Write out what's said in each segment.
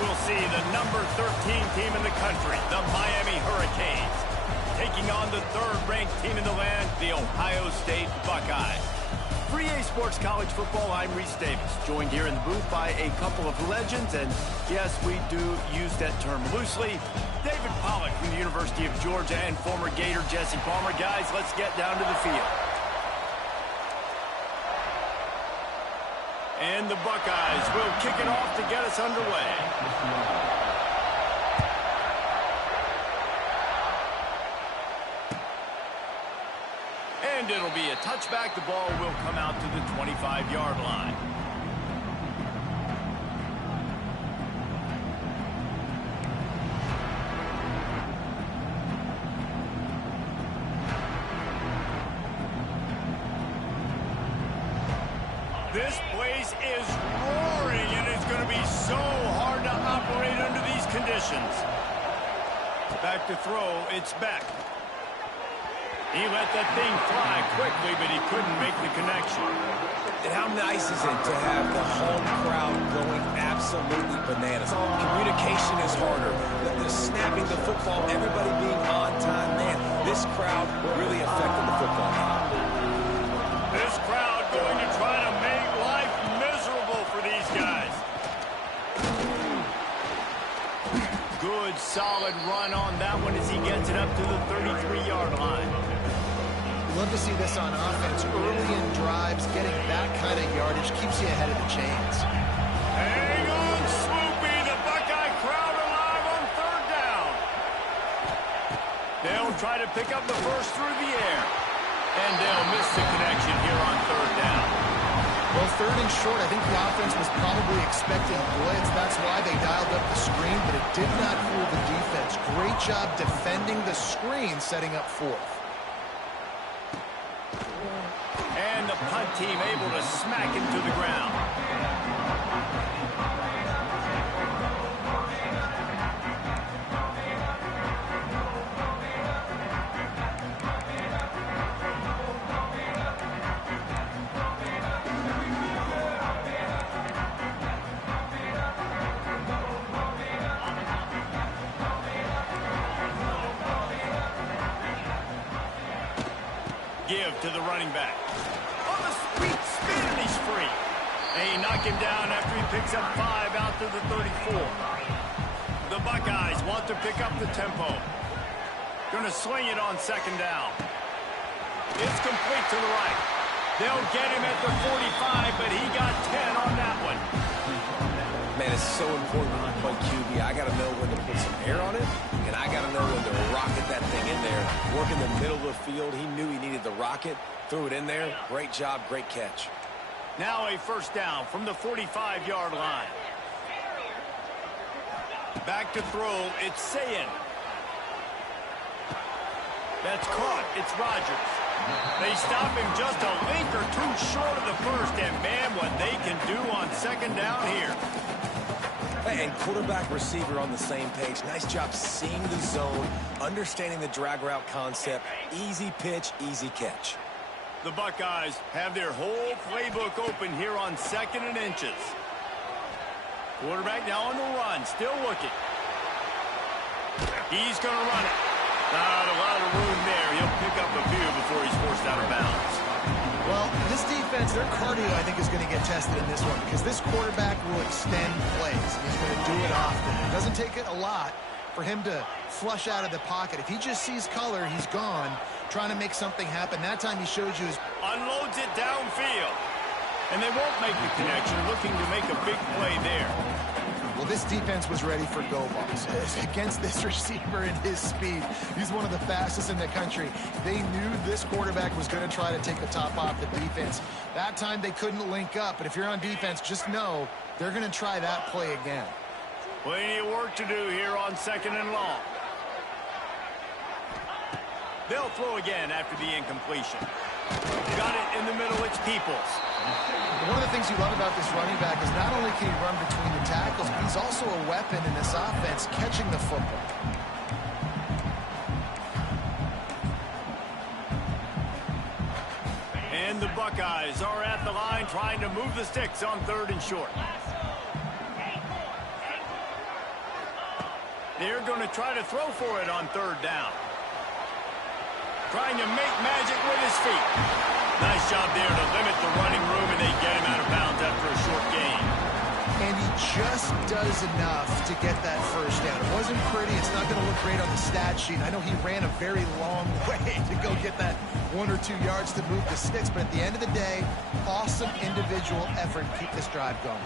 we'll see the number 13 team in the country, the Miami Hurricanes, taking on the third-ranked team in the land, the Ohio State Buckeyes. For EA Sports College Football, I'm Reese Davis, joined here in the booth by a couple of legends, and yes, we do use that term loosely. David Pollack from the University of Georgia and former Gator Jesse Palmer. Guys, let's get down to the field. And the Buckeyes will kick it off to get us underway. And it'll be a touchback. The ball will come out to the 25-yard line. This place is roaring, and it's going to be so hard to operate under these conditions. Back to throw, it's Beck. He let that thing fly quickly, but he couldn't make the connection. And how nice is it to have the home crowd going absolutely bananas? Communication is harder. The snapping the football, everybody being on time. Man, this crowd really affected the football game. This crowd going to try to make life miserable for these guys. Good, solid run on that one as he gets it up to the 33-yard line. Love to see this on offense. Early in drives, getting that kind of yardage keeps you ahead of the chains. Hang on, Swoopy. The Buckeye crowd alive on third down. They'll try to pick up the first through the air. And they'll miss the connection here on third down. Well, third and short, I think the offense was probably expecting blitz. That's why they dialed up the screen, but it did not fool the defense. Great job defending the screen, setting up fourth. And the punt team able to smack him to the ground. Give to the running back. On the sweet spin, and he's free. And he knocked him down after he picks up 5 out to the 34. The Buckeyes want to pick up the tempo. Going to swing it on second down. It's complete to the right. They'll get him at the 45, but he got 10 on that one. Man, it's so important when you play QB. I got to know when to put some air on it, and I got to know when to rocket that thing in there. Work in the middle of the field. He knew he needed the rocket. Threw it in there. Great job, great catch. Now a first down from the 45-yard line. Back to throw, it's Sayin. That's caught, it's Rodgers. They stop him just a link or two short of the first, and man, what they can do on second down here. And quarterback receiver on the same page. Nice job seeing the zone, understanding the drag route concept. Easy pitch, easy catch. The Buckeyes have their whole playbook open here on 2nd and inches. Quarterback now on the run, still looking. He's going to run it. Not a lot of room there. He'll pick up a few before he's forced out of bounds. Well, this defense, their cardio, I think, is going to get tested in this one because this quarterback will extend plays. He's going to do it often. It doesn't take it a lot for him to flush out of the pocket. If he just sees color, he's gone, trying to make something happen. That time he showed you his... Unloads it downfield. And they won't make the connection, looking to make a big play there. Well, this defense was ready for go balls. Against this receiver and his speed, he's one of the fastest in the country. They knew this quarterback was going to try to take the top off the defense. That time they couldn't link up, but if you're on defense, just know they're going to try that play again. Plenty of work to do here on 2nd and long. They'll throw again after the incompletion. Got it in the middle, it's Peoples. One of the things you love about this running back is not only can he run between the tackles, but he's also a weapon in this offense, catching the football. And the Buckeyes are at the line trying to move the sticks on 3rd and short. They're going to try to throw for it on third down. Trying to make magic with his feet. Nice job there to limit the running room, and they get him out of bounds after a short gain. And he just does enough to get that first down. It wasn't pretty. It's not going to look great on the stat sheet. I know he ran a very long way to go get that 1 or 2 yards to move the sticks, but at the end of the day, awesome individual effort to keep this drive going.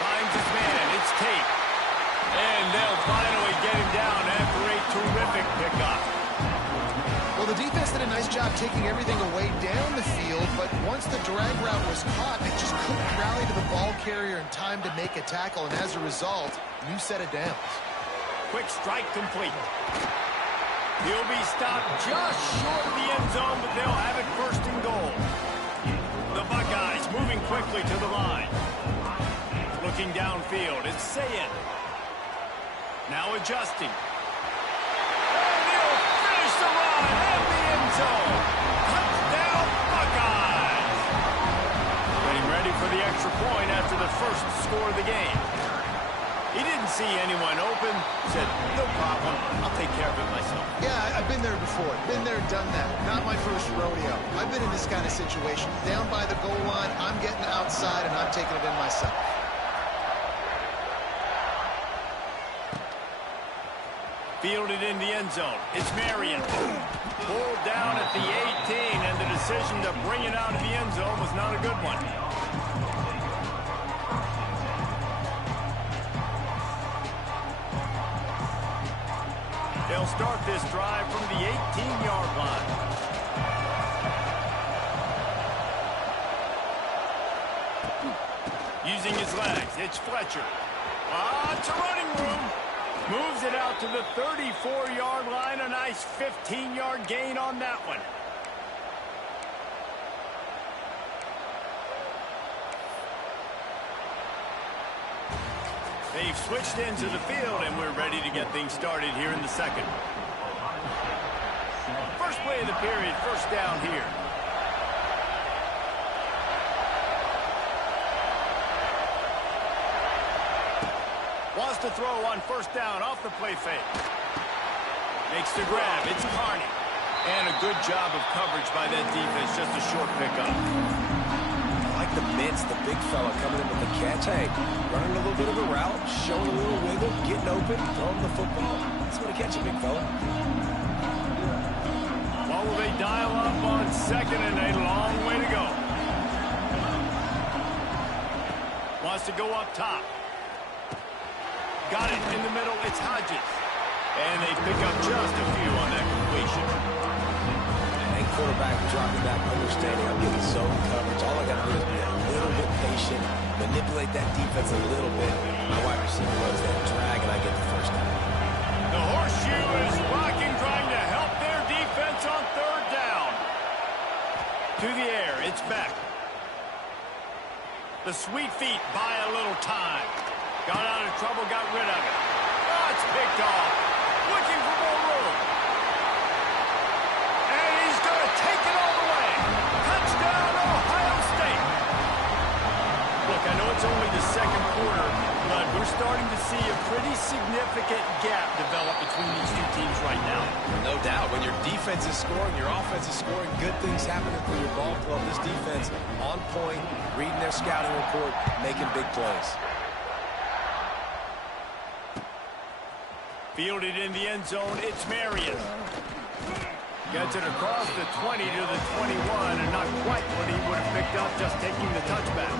Finds his man. It's Tate. And they'll finally get him down after a terrific pickup. Well, the defense did a nice job taking everything away down the field, but once the drag route was caught, they just couldn't rally to the ball carrier in time to make a tackle, and as a result, new set of downs. Quick strike complete. He'll be stopped just short of the end zone, but they'll have it first and goal. The Buckeyes moving quickly to the line. Looking downfield, it's Sayin. Now adjusting. And he'll finish the run at the end zone. Touchdown, Buckeyes. Getting ready for the extra point after the first score of the game. He didn't see anyone open. Said, no problem. I'll take care of it myself. Yeah, I've been there before. Been there, done that. Not my first rodeo. I've been in this kind of situation. Down by the goal line, I'm getting outside, and I'm taking it in myself. Fielded in the end zone. It's Marion. Pulled down at the 18, and the decision to bring it out of the end zone was not a good one. They'll start this drive from the 18-yard line. Using his legs, it's Fletcher. Lots of running room. Moves it out to the 34-yard line. A nice 15-yard gain on that one. They've switched ends of the field, and we're ready to get things started here in the second. First play of the period, first down here. Wants to throw on first down off the play fake. Makes the grab. It's Carney. And a good job of coverage by that defense. Just a short pickup. I like the mitts, the big fella coming in with the catch. Hey, running a little bit of a route, showing a little wiggle, getting open, throwing the football. That's what to catch a big fella. Well, will they dial up on second and a long way to go? Wants to go up top. Got it in the middle. It's Hodges. And they pick up just a few on that completion. And quarterback dropping that understanding. I'm getting zone coverage. All I got to do is be a little bit patient, manipulate that defense a little bit. My wide receiver runs that drag, and I get the first down. The horseshoe is rocking, trying to help their defense on third down. To the air. It's Beck. The sweet feet buy a little time. Got out of trouble, got rid of it. Oh, it's picked off. Looking for more room. And he's going to take it all the way. Touchdown, Ohio State. Look, I know it's only the second quarter, but we're starting to see a pretty significant gap develop between these two teams right now. No doubt. When your defense is scoring, your offense is scoring, good things happening for your ball club. This defense on point, reading their scouting report, making big plays. Fielded in the end zone, it's Marion. Gets it across the 20 to the 21, and not quite what he would have picked up just taking the touchback.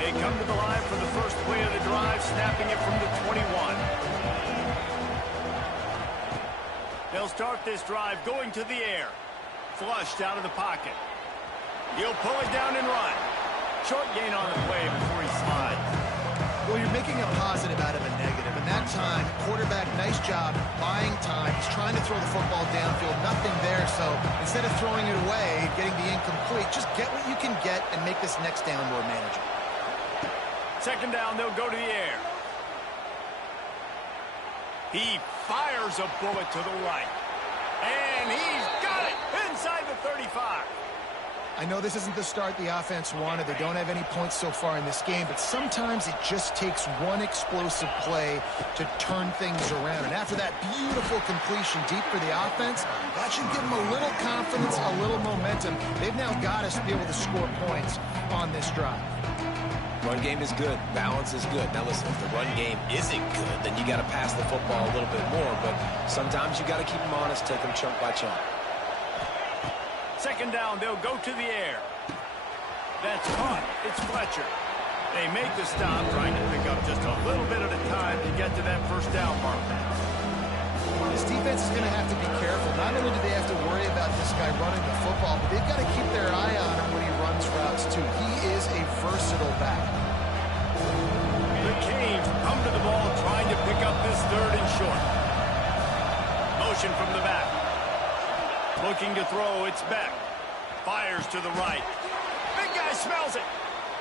They come to the line for the first play of the drive, snapping it from the 21. They'll start this drive going to the air. Flushed out of the pocket. He'll pull it down and run. Short gain on the play before he slides. Well, you're making a positive out of a negative. And that time, quarterback, nice job, buying time. He's trying to throw the football downfield. Nothing there, so instead of throwing it away, getting the incomplete, just get what you can get and make this next down more manageable. Second down, they'll go to the air. He fires a bullet to the right. And he's got it inside the 35. I know this isn't the start the offense wanted. They don't have any points so far in this game, but sometimes it just takes one explosive play to turn things around. And after that beautiful completion deep for the offense, that should give them a little confidence, a little momentum. They've now got us to be able to score points on this drive. Run game is good. Balance is good. Now listen, if the run game isn't good, then you got to pass the football a little bit more. But sometimes you got to keep them honest, take them chunk by chunk. Second down, they'll go to the air. That's caught. It's Fletcher. They make the stop, trying to pick up just a little bit at a time to get to that first down mark. This defense is going to have to be careful. Not only do they have to worry about this guy running the football, but they've got to keep their eye on him when he runs routes, too. He is a versatile back. The Canes come to the ball, trying to pick up this third and short. Motion from the back. Looking to throw, it's Beck. Fires to the right. Big guy smells it.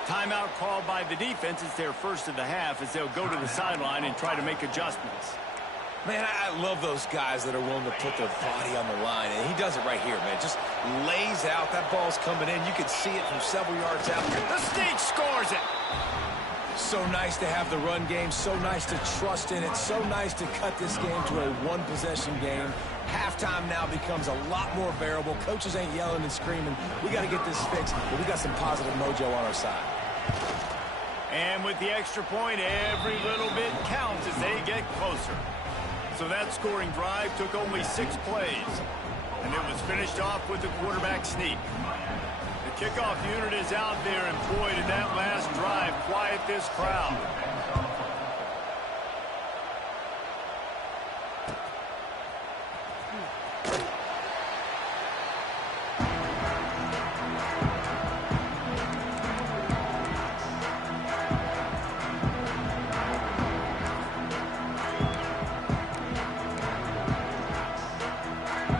Timeout called by the defense. It's their first of the half as they'll go to the sideline and try to make adjustments. Man, I love those guys that are willing to put their body on the line, and he does it right here, man. Just lays out. That ball's coming in. You can see it from several yards out. The Sneak scores it. So nice to have the run game. So nice to trust in it. So nice to cut this game to a one-possession game. Halftime now becomes a lot more bearable. Coaches ain't yelling and screaming. We got to get this fixed, but we got some positive mojo on our side. And with the extra point, every little bit counts as they get closer. So that scoring drive took only 6 plays. And it was finished off with the quarterback sneak. The kickoff unit is out there, and boy, did that last drive quiet this crowd.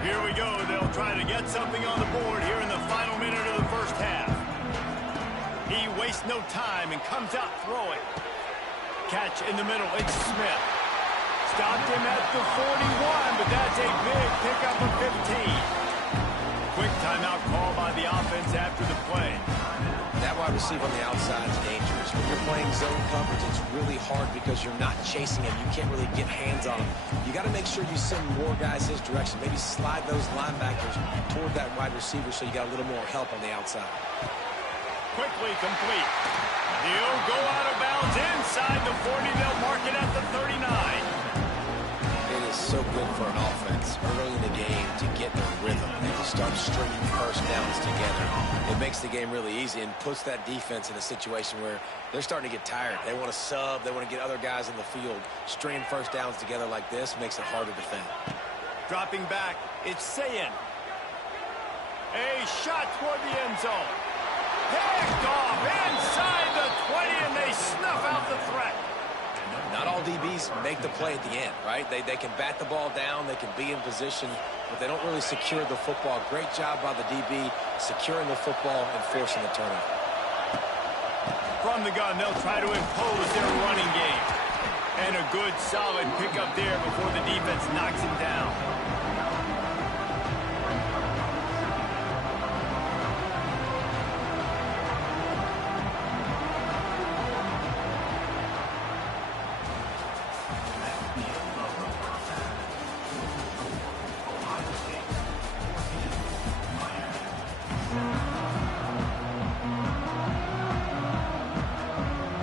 Here we go. They'll try to get something on the board here in the final minute of the first half. He wastes no time and comes out throwing. Catch in the middle. It's Smith. Stopped him at the 41, but that's a big pickup of 15. Quick timeout call by the offense after the play. That wide receiver on the outside is dangerous. When you're playing zone coverage, it's really hard because you're not chasing him. You can't really get hands on him. You got to make sure you send more guys his direction. Maybe slide those linebackers toward that wide receiver so you got a little more help on the outside. Quickly complete. He'll go out of bounds inside the 40. They'll mark it at the 39. It is so good for an offense early in the game to get their rhythm and to start stringing first downs together. It makes the game really easy and puts that defense in a situation where they're starting to get tired. They want to sub. They want to get other guys in the field. Stringing first downs together like this makes it hard to defend. Dropping back, it's Sayin. A shot toward the end zone. Picked off inside the 20, and they snuff out the threat. Not all DBs make the play at the end, right? They can bat the ball down, they can be in position, but they don't really secure the football. Great job by the DB securing the football and forcing the turnover. From the gun, they'll try to impose their running game. And a good, solid pickup there before the defense knocks him down.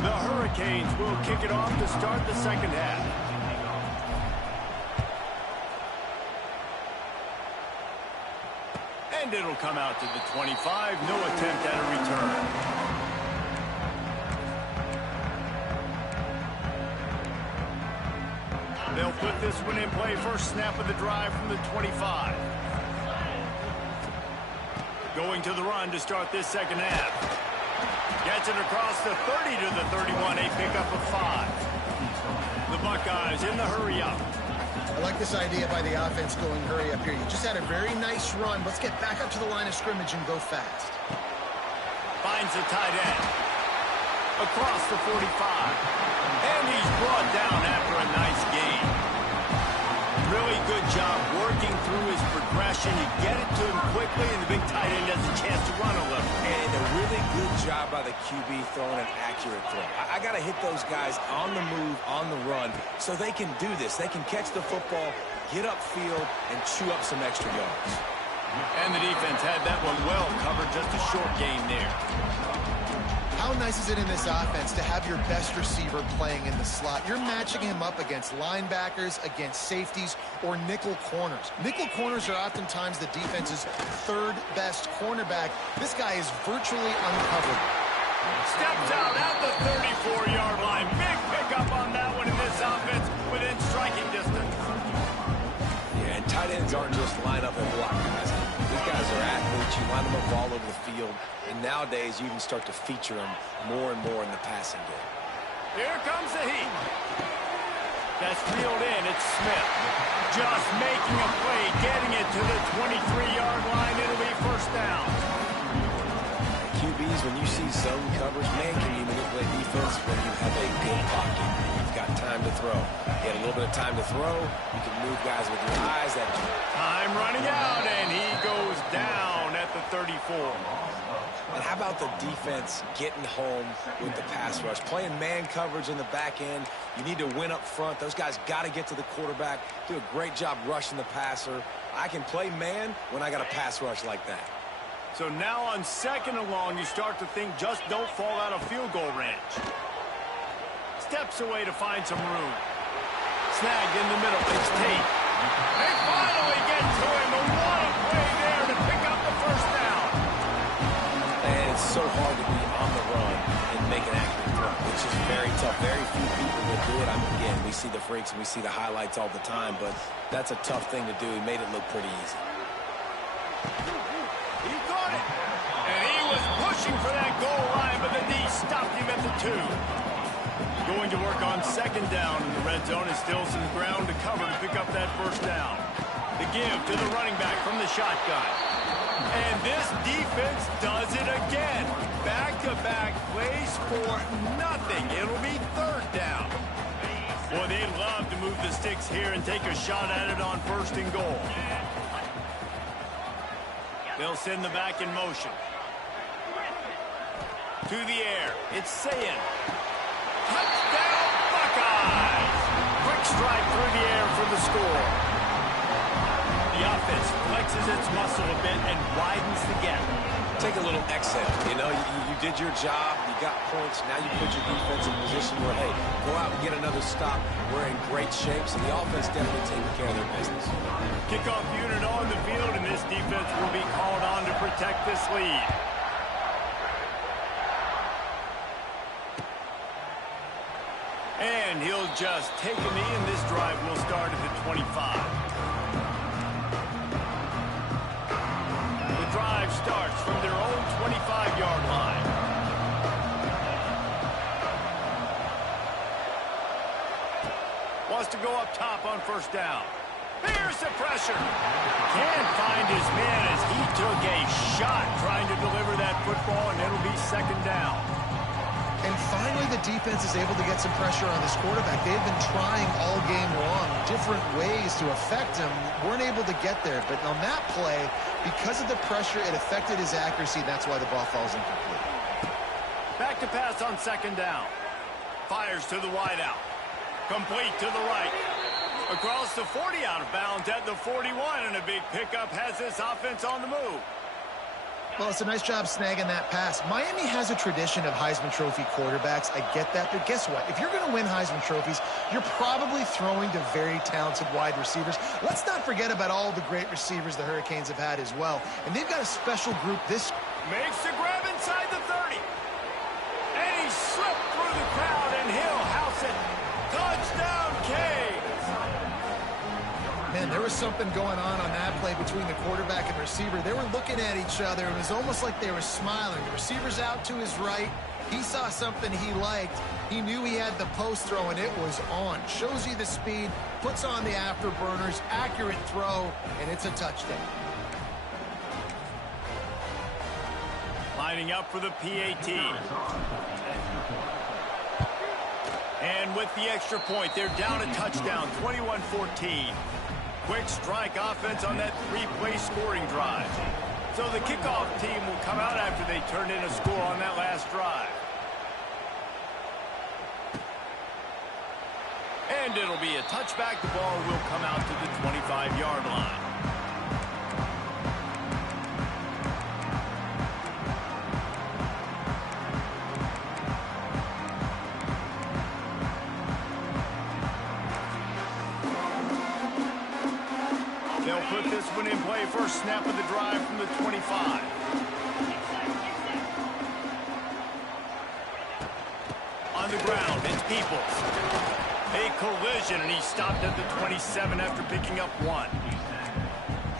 Hurricanes will kick it off to start the second half. And it'll come out to the 25. No attempt at a return. They'll put this one in play. First snap of the drive from the 25. Going to the run to start this second half. Gets it across the 30 to the 31, a pickup of 5. The Buckeyes in the hurry-up. I like this idea by the offense going hurry up here. You just had a very nice run. Let's get back up to the line of scrimmage and go fast. Finds the tight end. Across the 45. And he's brought down after a nice gain. really good job working through his progression. You get it to him quickly, and the big tight end has a chance to run a little. And a really good job by the QB throwing an accurate throw. I got to hit those guys on the move, on the run, so they can do this. They can catch the football, get upfield, and chew up some extra yards. And the defense had that one well covered, just a short gain there. How nice is it in this offense to have your best receiver playing in the slot? You're matching him up against linebackers, against safeties, or nickel corners. Nickel corners are oftentimes the defense's third best cornerback. This guy is virtually uncovered. Steps out at the 34-yard line. Big pickup on that one in this offense within striking distance. Yeah, and tight ends aren't just line up and block guys. These guys are athletes. You line them up all over the field. And nowadays, you can start to feature them more and more in the passing game. Here comes the heat. That's reeled in. It's Smith. Just making a play, getting it to the 23-yard line. It'll be first down. QBs, when you see zone coverage, man, can you manipulate defense when you have a good pocket? You've got time to throw. You had a little bit of time to throw. You can move guys with your eyes. Time running out, and he goes down at the 34. And how about the defense getting home with the pass rush? Playing man coverage in the back end. You need to win up front. Those guys got to get to the quarterback. Do a great job rushing the passer. I can play man when I got a pass rush like that. So now on second and long, you start to think just don't fall out of field goal range. Steps away to find some room. Snagged in the middle. It's Tate. They finally get to him. A what a play there to pick up the first down. And it's so hard to be on the run and make an accurate throw. It's just very tough. Very few people will do it. I mean, again, we see the freaks and we see the highlights all the time, but that's a tough thing to do. He made it look pretty easy. He caught it. And he was pushing for that goal line, but the knee stopped him at the 2. Going to work on second down in the red zone is still some ground to cover to pick up that first down. The give to the running back from the shotgun. And this defense does it again. Back-to-back plays for nothing. It'll be third down. Boy, they'd love to move the sticks here and take a shot at it on first and goal. They'll send the back in motion. To the air. It's Sayin. Touchdown, Buckeyes! Quick strike through the air for the score. The offense flexes its muscle a bit and widens the gap. Take a little exhale. You know, you did your job. You got points. Now you put your defense in position where, hey, go out and get another stop. We're in great shape, so the offense definitely taking care of their business. Kickoff unit on the field, and this defense will be called on to protect this lead. And he'll just take a knee, and this drive will start at the 25. The drive starts from their own 25-yard line. Wants to go up top on first down. Here's the pressure. Can't find his man as he took a shot trying to deliver that football, and it'll be second down. And finally, the defense is able to get some pressure on this quarterback. They've been trying all game long, different ways to affect him. Weren't able to get there. But on that play, because of the pressure, it affected his accuracy. That's why the ball falls incomplete. Back to pass on second down. Fires to the wideout. Complete to the right. Across the 40, out of bounds at the 41, and a big pickup has this offense on the move. Well, it's a nice job snagging that pass. Miami has a tradition of Heisman Trophy quarterbacks. I get that, but guess what? If you're going to win Heisman Trophies, you're probably throwing to very talented wide receivers. Let's not forget about all the great receivers the Hurricanes have had as well. And they've got a special group this... Makes the grab inside the 30. And he slipped through the crowd, and he'll house it. Touchdown, Canes! Man, there was something going on that play between the quarterback and receiver. They were looking at each other. It was almost like they were smiling. The receiver's out to his right. He saw something he liked. He knew he had the post throw, and it was on. Shows you the speed, puts on the afterburners, accurate throw, and it's a touchdown. Lining up for the PAT. And with the extra point, they're down a touchdown, 21-14. quick strike offense on that three-play scoring drive. So the kickoff team will come out after they turn in a score on that last drive. And it'll be a touchback. The ball will come out to the 25-yard line. They'll put this one in play. First snap of the drive from the 25. On the ground, it's Peoples. A collision, and he stopped at the 27 after picking up 1.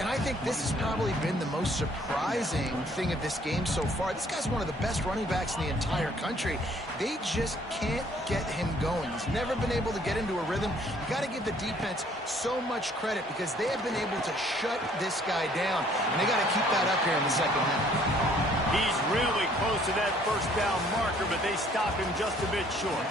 And I think this has probably been the most surprising thing of this game so far. This guy's one of the best running backs in the entire country. They just can't get him going. He's never been able to get into a rhythm. You got to give the defense so much credit because they have been able to shut this guy down, and they got to keep that up here in the second half. He's really close to that first down marker, but they stop him just a bit short.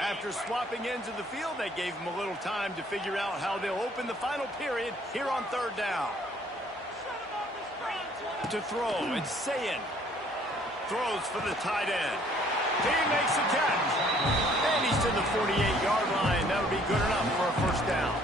After swapping ends of the field, they gave him a little time to figure out how they'll open the final period here on third down. To throw, it's Sayin. Throws for the tight end. He makes the catch. And he's to the 48-yard line. That'll be good enough for a first down.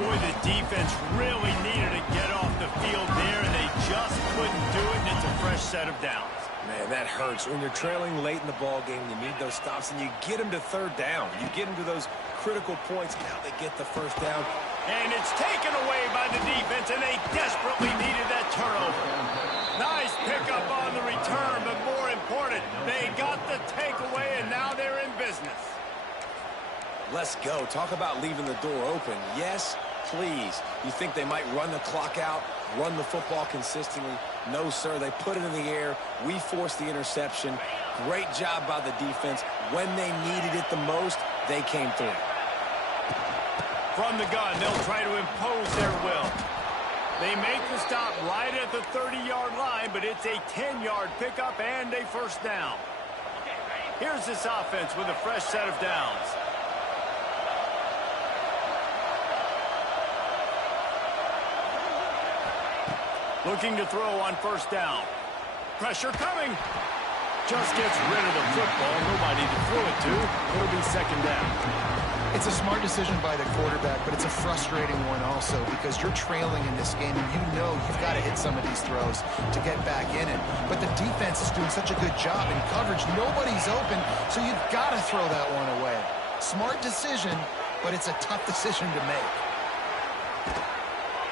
Boy, the defense really needed to get off the field there, and they just couldn't do it, and it's a fresh set of downs. Man, that hurts. When you're trailing late in the ball game, you need those stops, and you get them to third down. You get them to those critical points. Now they get the first down. And it's taken away by the defense, and they desperately needed that turnover. Nice pickup on the return, but more important, they got the takeaway, and now they're in business. Let's go. Talk about leaving the door open. Yes, please. You think they might run the clock out, run the football consistently? No, sir. They put it in the air. We forced the interception. Great job by the defense. When they needed it the most, they came through. From the gun, they'll try to impose their will. They make the stop right at the 30-yard line, but it's a 10-yard pickup and a first down. Here's this offense with a fresh set of downs. Looking to throw on first down. Pressure coming. Just gets rid of the football. Nobody to throw it to. It'll be second down. It's a smart decision by the quarterback, but it's a frustrating one also because you're trailing in this game and you know you've got to hit some of these throws to get back in it. But the defense is doing such a good job in coverage. Nobody's open, so you've got to throw that one away. Smart decision, but it's a tough decision to make.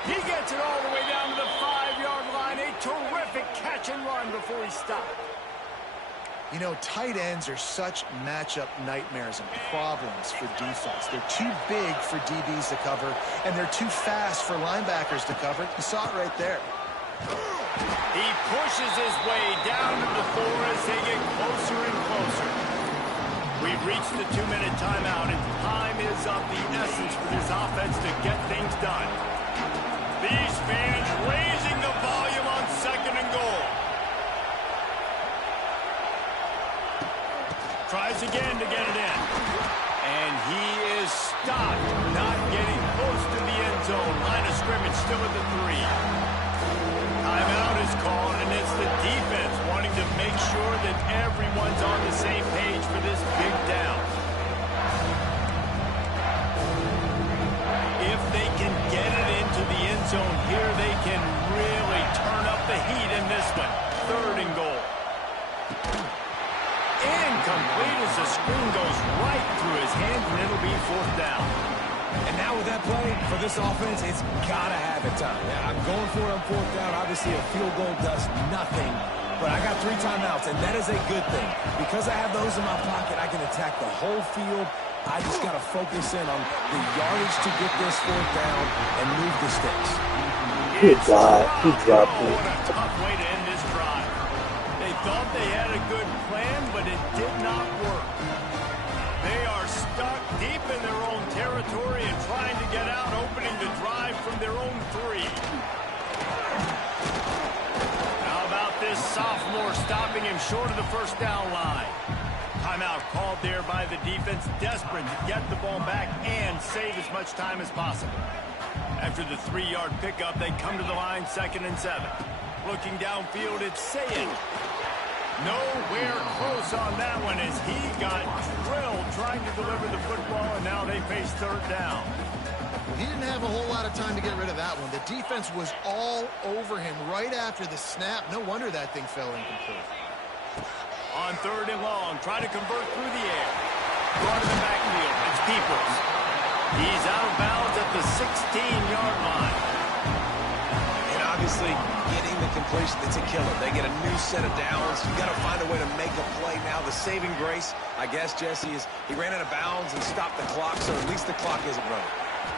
He gets it all the way down to the 5-yard line. A terrific catch and run before he stopped. You know, tight ends are such matchup nightmares and problems for defense. They're too big for DBs to cover, and they're too fast for linebackers to cover. You saw it right there. He pushes his way down to the floor as they get closer and closer. We've reached the 2-minute timeout, and time is of the essence for this offense to get things done. These fans raising the volume on second and goal. Tries again to get it in. And he is stopped, not getting close to the end zone. Line of scrimmage still at the 3. Timeout is called, and it's the defense wanting to make sure that everyone's on the same page for this big down. If they can get it into the end zone here, they can really turn up the heat in this one. Third and goal. Incomplete as the screen goes right through his hands, and it'll be fourth down. And now with that play, for this offense, it's got to have it time. Yeah, I'm going for it on fourth down. Obviously, a field goal does nothing, but I got 3 timeouts, and that is a good thing. Because I have those in my pocket, I can attack the whole field. I just got to focus in on the yardage to get this fourth down and move the sticks. Good God, he dropped me. What a tough way to end this drive. They thought they had a good plan, but it did not work. They are stuck deep in their own territory and trying to get out, opening the drive from their own 3. How about this sophomore stopping him short of the first down line? Timeout called there by the defense, desperate to get the ball back and save as much time as possible. After the 3-yard pickup, they come to the line, 2nd and 7. Looking downfield, it's Saying. Nowhere close on that one as he got drilled trying to deliver the football, and now they face 3rd down. He didn't have a whole lot of time to get rid of that one. The defense was all over him right after the snap. No wonder that thing fell incomplete. On 3rd and long, trying to convert through the air. Brought in the backfield. It's Peoples. He's out of bounds at the 16-yard line. And obviously, getting the completion, it's a killer. They get a new set of downs. You've got to find a way to make a play now. The saving grace, I guess, Jesse, is he ran out of bounds and stopped the clock, so at least the clock isn't running.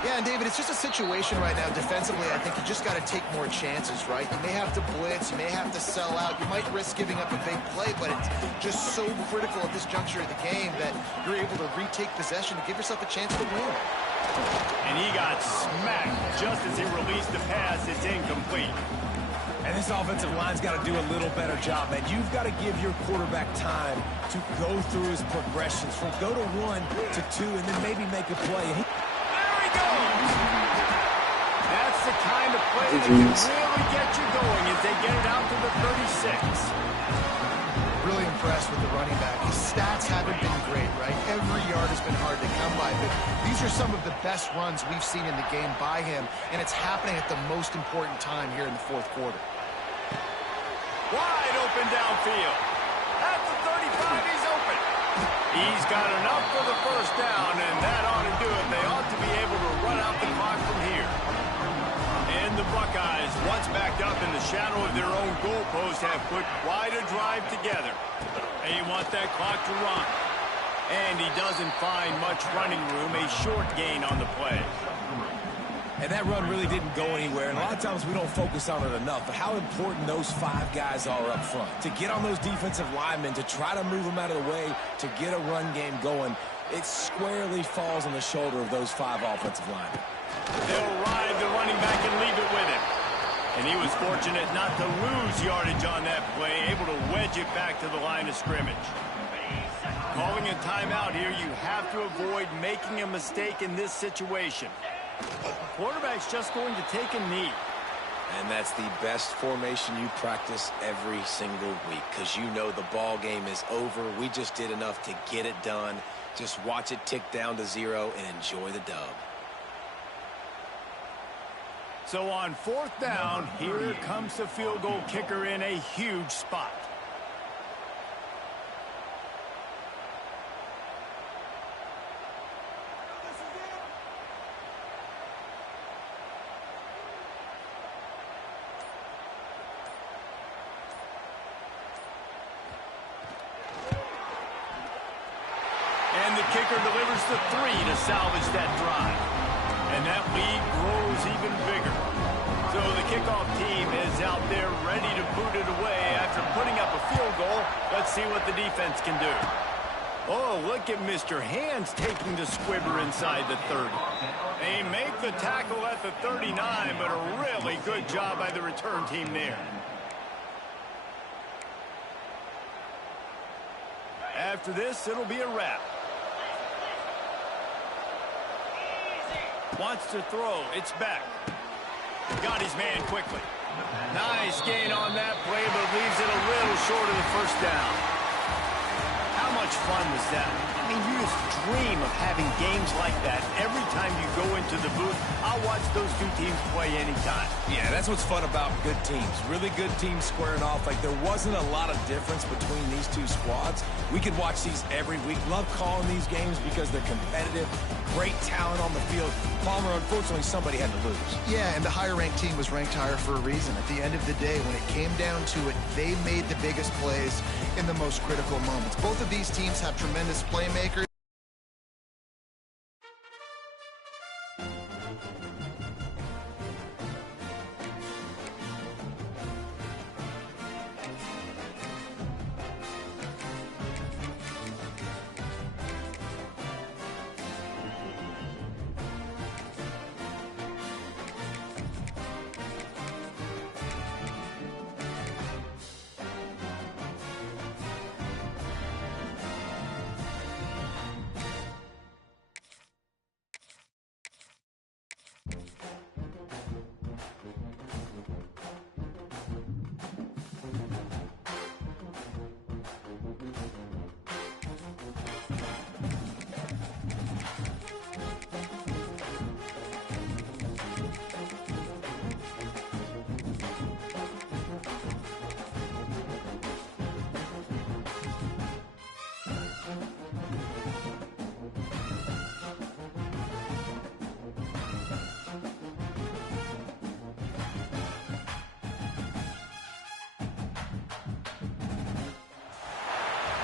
Yeah, and David, it's just a situation right now defensively. I think you just got to take more chances, right? You may have to blitz, you may have to sell out, you might risk giving up a big play, but it's just so critical at this juncture of the game that you're able to retake possession to give yourself a chance to win. And he got smacked just as he released the pass. It's incomplete. And this offensive line's got to do a little better job, man. You've got to give your quarterback time to go through his progressions from go to 1 to 2 and then maybe make a play. And there he goes! That's the kind of play that can really get you going as they get it out to the 36. Really impressed with the running back. His stats haven't been great, right? Every yard has been hard to come by, but these are some of the best runs we've seen in the game by him, and it's happening at the most important time here in the 4th quarter. Wide open downfield. At the 35, he's open. He's got enough for the first down, and that ought to do it. They ought to be able to run out the clock from here. And the Buckeyes, once backed up in the shadow of their own goalpost, have put quite a drive together. They want that clock to run. And he doesn't find much running room, a short gain on the play. And that run really didn't go anywhere, and a lot of times we don't focus on it enough, but how important those 5 guys are up front. To get on those defensive linemen, to try to move them out of the way, to get a run game going, it squarely falls on the shoulder of those 5 offensive linemen. They'll ride the running back and leave it with him. And he was fortunate not to lose yardage on that play, able to wedge it back to the line of scrimmage. Calling a timeout here, you have to avoid making a mistake in this situation. The quarterback's just going to take a knee. And that's the best formation you practice every single week because you know the ball game is over. We just did enough to get it done. Just watch it tick down to 0 and enjoy the dub. So on 4th down, here comes the field goal kicker in a huge spot. And the kicker delivers the 3 to salvage that drive. And that lead grows even bigger. So the kickoff team is out there ready to boot it away after putting up a field goal. Let's see what the defense can do. Oh, look at Mr. Hands taking the squibber inside the 30. They make the tackle at the 39, but a really good job by the return team there. After this, it'll be a wrap. Wants to throw. It's back. Got his man quickly. Nice gain on that play, but leaves it a little short of the first down. How much fun was that? I mean, you just dream of having games like that every time you go into the booth. I'll watch those 2 teams play anytime. Yeah, that's what's fun about good teams. Really good teams squaring off. Like, there wasn't a lot of difference between these 2 squads. We could watch these every week. Love calling these games because they're competitive. Great talent on the field. Palmer, unfortunately, somebody had to lose. Yeah, and the higher-ranked team was ranked higher for a reason. At the end of the day, when it came down to it, they made the biggest plays in the most critical moments. Both of these teams have tremendous playmakers.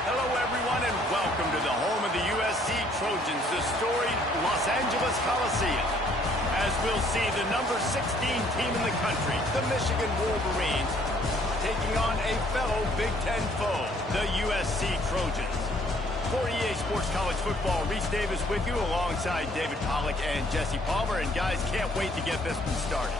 Hello, everyone, and welcome to the home of the USC Trojans, the storied Los Angeles Coliseum. As we'll see, the number 16 team in the country, the Michigan Wolverines, taking on a fellow Big Ten foe, the USC Trojans. For EA Sports College Football, Reese Davis with you alongside David Pollack and Jesse Palmer. And guys, can't wait to get this one started.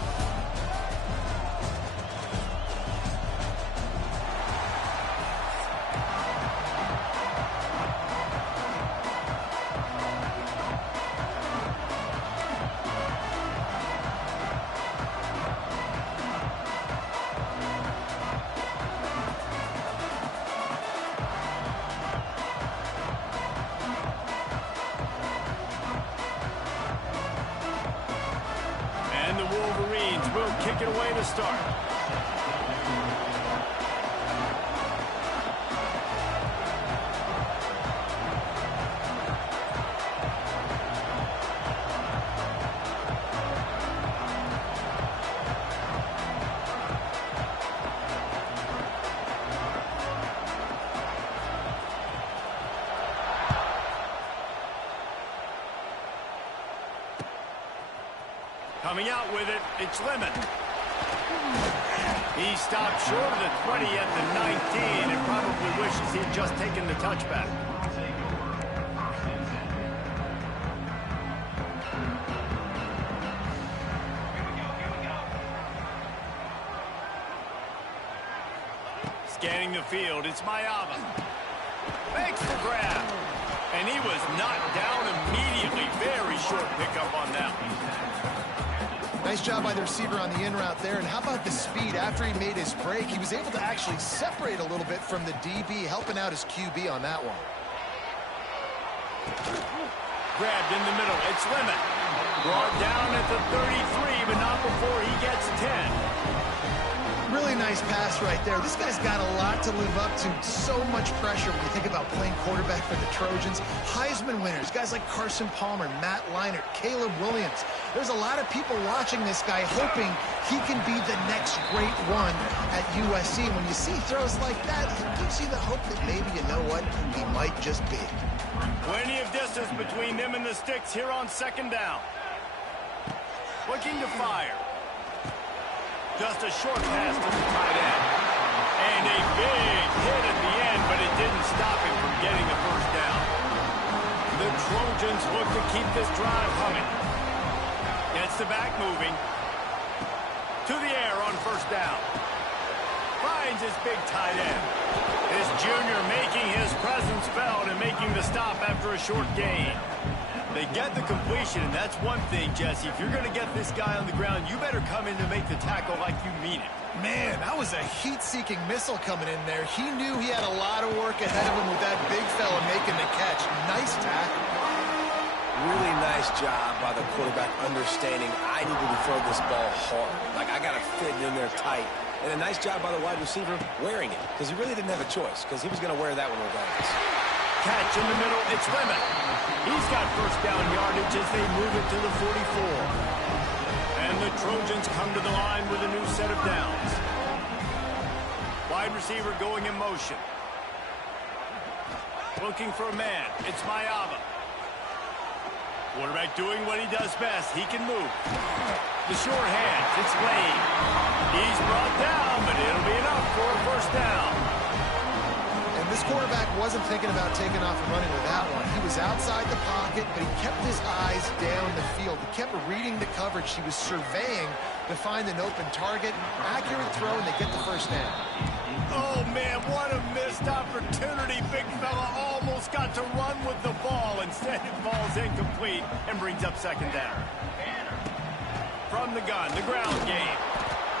And the Wolverines will kick it away to start. Coming out with it, it's Lemon. He stopped short of the 20 at the 19 and probably wishes he had just taken the touchback. Scanning the field, it's Mayava. Makes the grab. And he was knocked down immediately. Very short pickup on that one. Nice job by the receiver on the in route there. And how about the speed? After he made his break, he was able to actually separate a little bit from the DB, helping out his QB on that one. Grabbed in the middle. It's Lemon. Brought down at the 33, but not before he gets 10. Really nice pass right there. This guy's got a lot to live up to. So much pressure when you think about playing quarterback for the Trojans. Heisman winners, guys like Carson Palmer, Matt Leinart, Caleb Williams. There's a lot of people watching this guy hoping he can be the next great one at USC. When you see throws like that, it gives you the hope that maybe, you know what, he might just be. Plenty of distance between them and the sticks here on second down. Looking to fire. Just a short pass to the tight end. And a big hit at the end, but it didn't stop him from getting the first down. The Trojans look to keep this drive humming. Gets the back moving. To the air on first down. Finds his big tight end. This junior making his presence felt and making the stop after a short gain. They get the completion, and that's one thing, Jesse. If you're going to get this guy on the ground, you better come in to make the tackle like you mean it. Man, that was a heat-seeking missile coming in there. He knew he had a lot of work ahead of him with that big fella making the catch. Nice tackle. Really nice job by the quarterback understanding I need to throw this ball hard. Like, I got to fit it in there tight. And a nice job by the wide receiver wearing it, because he really didn't have a choice, because he was going to wear that one regardless. Catch in the middle, it's Lemon. He's got first down yardage as they move it to the 44. And the Trojans come to the line with a new set of downs. Wide receiver going in motion. Looking for a man, it's Mayava. Quarterback doing what he does best, he can move. The short hands, it's Lane. He's brought down, but it'll be enough for a first down. This quarterback wasn't thinking about taking off and running with that one. He was outside the pocket, but he kept his eyes down the field. He kept reading the coverage. He was surveying to find an open target. Accurate throw, and they get the first down. Oh, man, what a missed opportunity. Big fella almost got to run with the ball. Instead, it falls incomplete and brings up second down. From the gun, the ground game.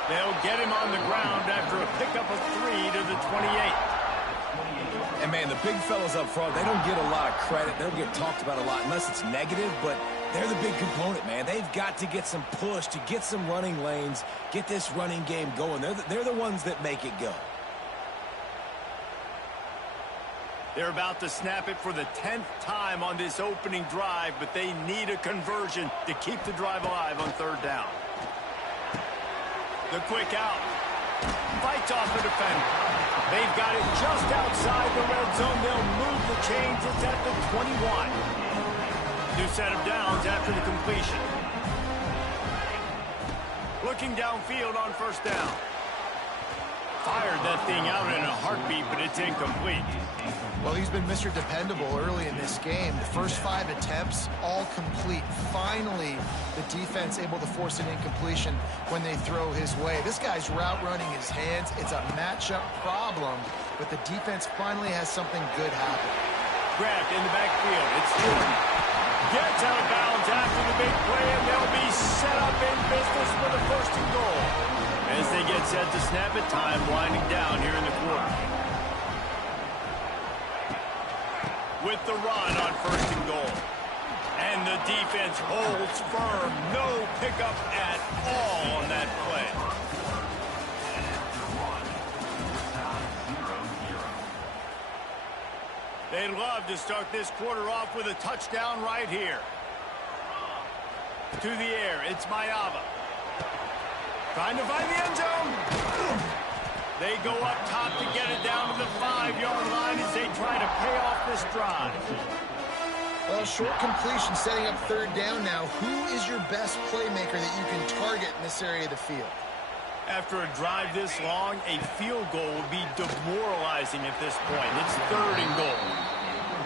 They'll get him on the ground after a pickup of 3 to the 28. And, man, the big fellas up front, they don't get a lot of credit. They don't get talked about a lot unless it's negative, but they're the big component, man. They've got to get some push, to get some running lanes, get this running game going. They're the ones that make it go. They're about to snap it for the 10th time on this opening drive, but they need a conversion to keep the drive alive on third down. The quick out. Fights off the defender. They've got it just outside the red zone. They'll move the chains. It's at the 21. New set of downs after the completion. Looking downfield on first down. Fired that thing out in a heartbeat, but it's incomplete. Well, he's been Mr. Dependable early in this game. The first 5 attempts, all complete. Finally, the defense able to force an incompletion when they throw his way. This guy's route running his hands. It's a matchup problem, but the defense finally has something good happen. Grabbed in the backfield. It's Jordan. Gets out of bounds after the big play, and they'll be set up in business for the first and goal. As they get set to snap it, time winding down here in the quarter. With the run on first and goal. And the defense holds firm. No pickup at all on that play. They'd love to start this quarter off with a touchdown right here. To the air, it's Mayava. Trying to find the end zone. They go up top to get it down to the 5-yard line as they try to pay off this drive. Well, short completion setting up third down now. Who is your best playmaker that you can target in this area of the field? After a drive this long, a field goal would be demoralizing at this point. It's third and goal.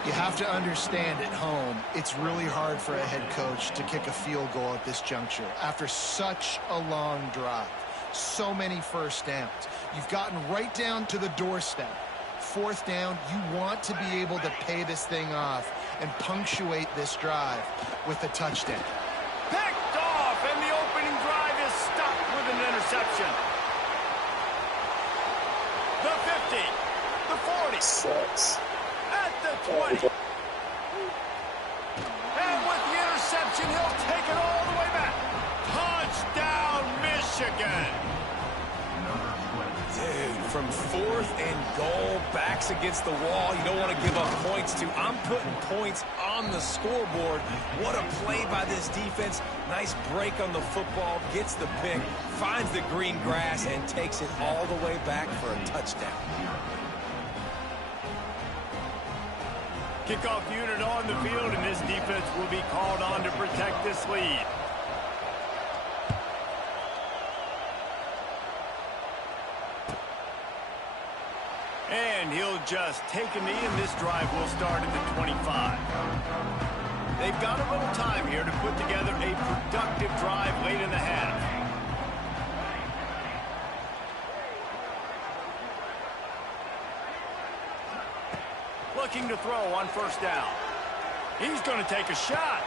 You have to understand at home, it's really hard for a head coach to kick a field goal at this juncture after such a long drive. So many first downs. You've gotten right down to the doorstep. Fourth down, you want to be able to pay this thing off and punctuate this drive with a touchdown. Picked off, and the opening drive is stopped with an interception. The 50, the 40. Sucks. At the 20. And with the interception, he'll take it all the way back. Touchdown, Michigan. Dude, from fourth and goal, backs against the wall. You don't want to give up points to. I'm putting points on the scoreboard. What a play by this defense. Nice break on the football, gets the pick, finds the green grass, and takes it all the way back for a touchdown. Kickoff unit on the field, and this defense will be called on to protect this lead. And he'll just take a knee, and this drive will start at the 25. They've got a little time here to put together a productive drive late in the half. Looking to throw on first down. He's going to take a shot.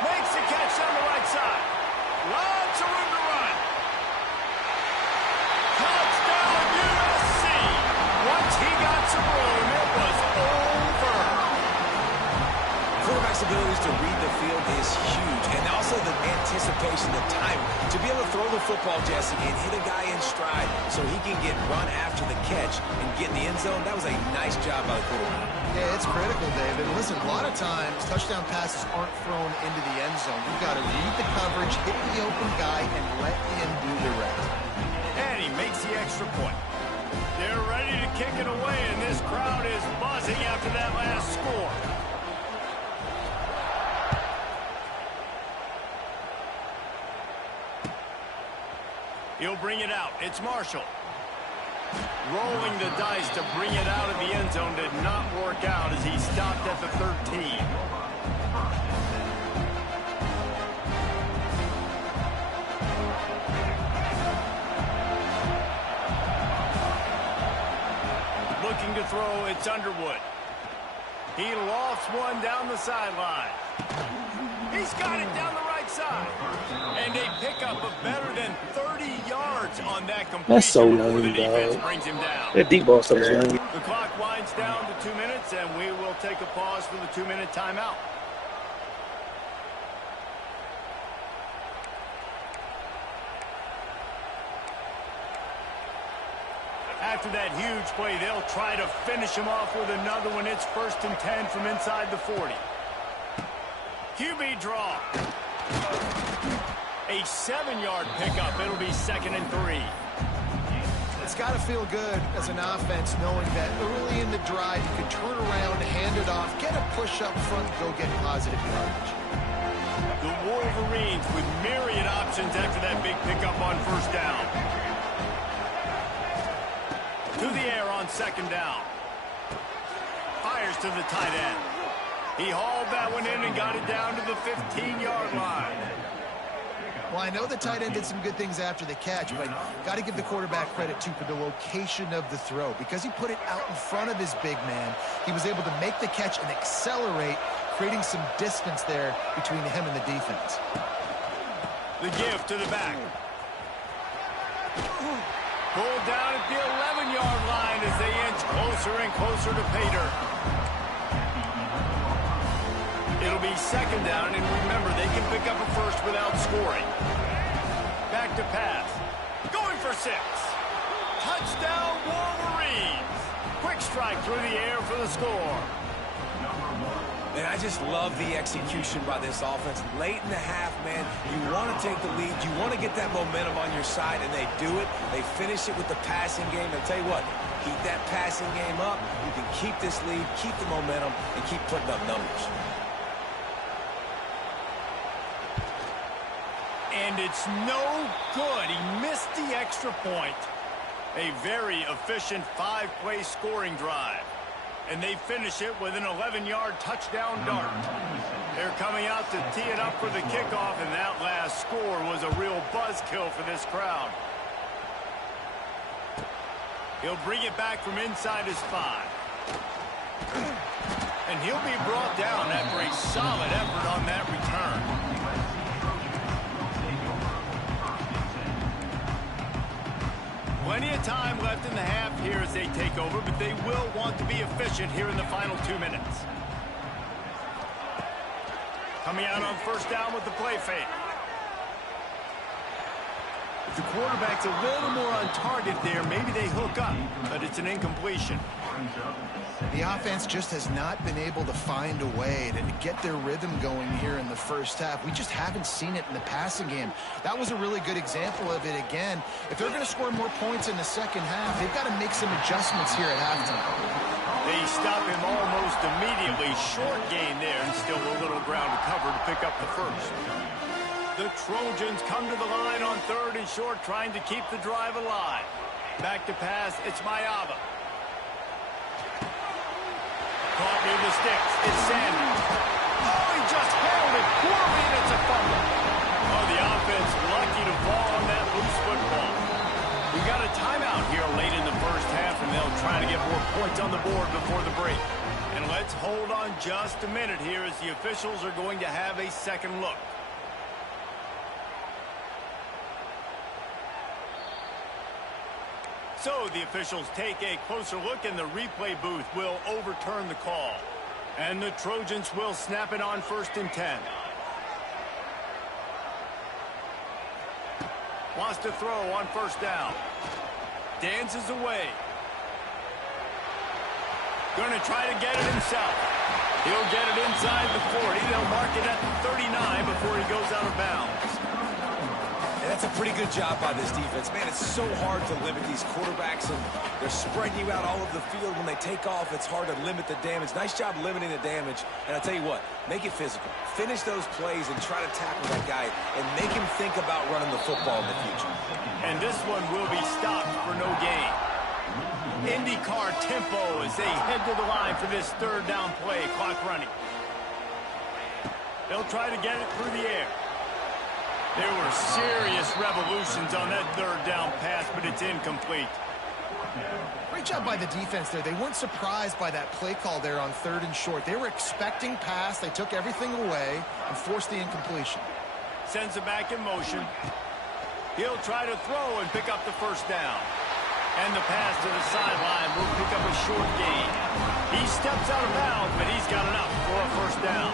Makes the catch on the right side. Lots of room to run. Touchdown, USC. Once he got some room, it was over. Quarterback's abilities to read the field is huge, and also the anticipation, the time to be able to throw the football, Jesse, and hit a guy in stride so he can get run after the catch and get in the end zone. That was a nice job by the quarterback. Yeah, it's critical, David. Listen, a lot of times touchdown passes aren't thrown into the end zone. You've got to read the coverage, hit the open guy, and let him do the rest. And he makes the extra point. They're ready to kick it away, and this crowd is buzzing after that last score. He'll bring it out. It's Marshall. Rolling the dice to bring it out of the end zone did not work out as he stopped at the 13. Looking to throw, it's Underwood. He lofts one down the sideline. He's got it down the right side. And a pickup of better than 30 yards on that completion. That's so before lame, the defense dog. brings him down. That deep ball stuff is lame. The clock winds down to 2 minutes, and we will take a pause for the 2-minute timeout. After that huge play, they'll try to finish him off with another one. It's 1st and 10 from inside the 40. QB draw. A 7-yard pickup. It'll be 2nd and 3. It's got to feel good as an offense knowing that early in the drive you can turn around, hand it off, get a push up front, go get positive yardage. The Wolverines with myriad options after that big pickup on first down. To the air on second down. Fires to the tight end. He hauled that one in and got it down to the 15-yard line. Well, I know the tight end did some good things after the catch, but got to give the quarterback credit, too, for the location of the throw. Because he put it out in front of his big man, he was able to make the catch and accelerate, creating some distance there between him and the defense. The give to the back. Pulled down at the 11-yard line as they inch closer and closer to pay dirt. It'll be second down, and remember, they can pick up a first without scoring. Back to pass. Going for 6. Touchdown, Wolverines. Quick strike through the air for the score. And I just love the execution by this offense. Late in the half, man, you want to take the lead. You want to get that momentum on your side, and they do it. They finish it with the passing game. And tell you what, keep that passing game up. You can keep this lead, keep the momentum, and keep putting up numbers. And it's no good. He missed the extra point. A very efficient 5-play scoring drive. And they finish it with an 11-yard touchdown dart. They're coming out to tee it up for the kickoff, and that last score was a real buzzkill for this crowd. He'll bring it back from inside his 5. And he'll be brought down after a solid effort on that return. Plenty of time left in the half here as they take over, but they will want to be efficient here in the final 2 minutes. Coming out on first down with the play fake. If the quarterback's a little more on target there, maybe they hook up, but it's an incompletion. The offense just has not been able to find a way to get their rhythm going here in the first half. We just haven't seen it in the passing game. That was a really good example of it again. If they're going to score more points in the second half, they've got to make some adjustments here at halftime. They stop him almost immediately. Short gain there, and still a little ground to cover to pick up the first. The Trojans come to the line on 3rd and short, trying to keep the drive alive. Back to pass, it's Mayava. Caught near the sticks. It's Sanders. Oh, he just held it poorly, and it's a fumble. Oh, the offense lucky to fall on that loose football. We got a timeout here late in the first half, and they'll try to get more points on the board before the break. And let's hold on just a minute here as the officials are going to have a second look. So the officials take a closer look, and the replay booth will overturn the call. And the Trojans will snap it on 1st and 10. Wants to throw on first down. Dances away. Going to try to get it himself. He'll get it inside the 40. They'll mark it at the 39 before he goes out of bounds. And that's a pretty good job by this defense. Man, it's so hard to limit these quarterbacks, and they're spreading you out all over the field. When they take off, it's hard to limit the damage. Nice job limiting the damage. And I'll tell you what, make it physical. Finish those plays and try to tackle that guy and make him think about running the football in the future. And this one will be stopped for no gain. IndyCar tempo as they head to the line for this 3rd down play. Clock running. They'll try to get it through the air. There were serious revolutions on that 3rd down pass, but it's incomplete. Great job by the defense there. They weren't surprised by that play call there on 3rd and short. They were expecting pass. They took everything away and forced the incompletion. Sends it back in motion. He'll try to throw and pick up the first down. And the pass to the sideline will pick up a short gain. He steps out of bounds, but he's got enough for a first down.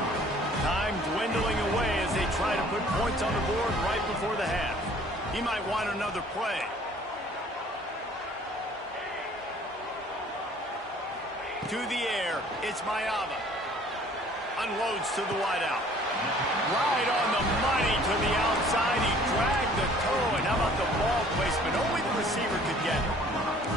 Time dwindling away as they try to put points on the board right before the half. He might want another play. To the air, it's Mayava. Unloads to the wideout. Right on the money to the outside. He dragged the toe, and how about the ball placement? Only the receiver could get it.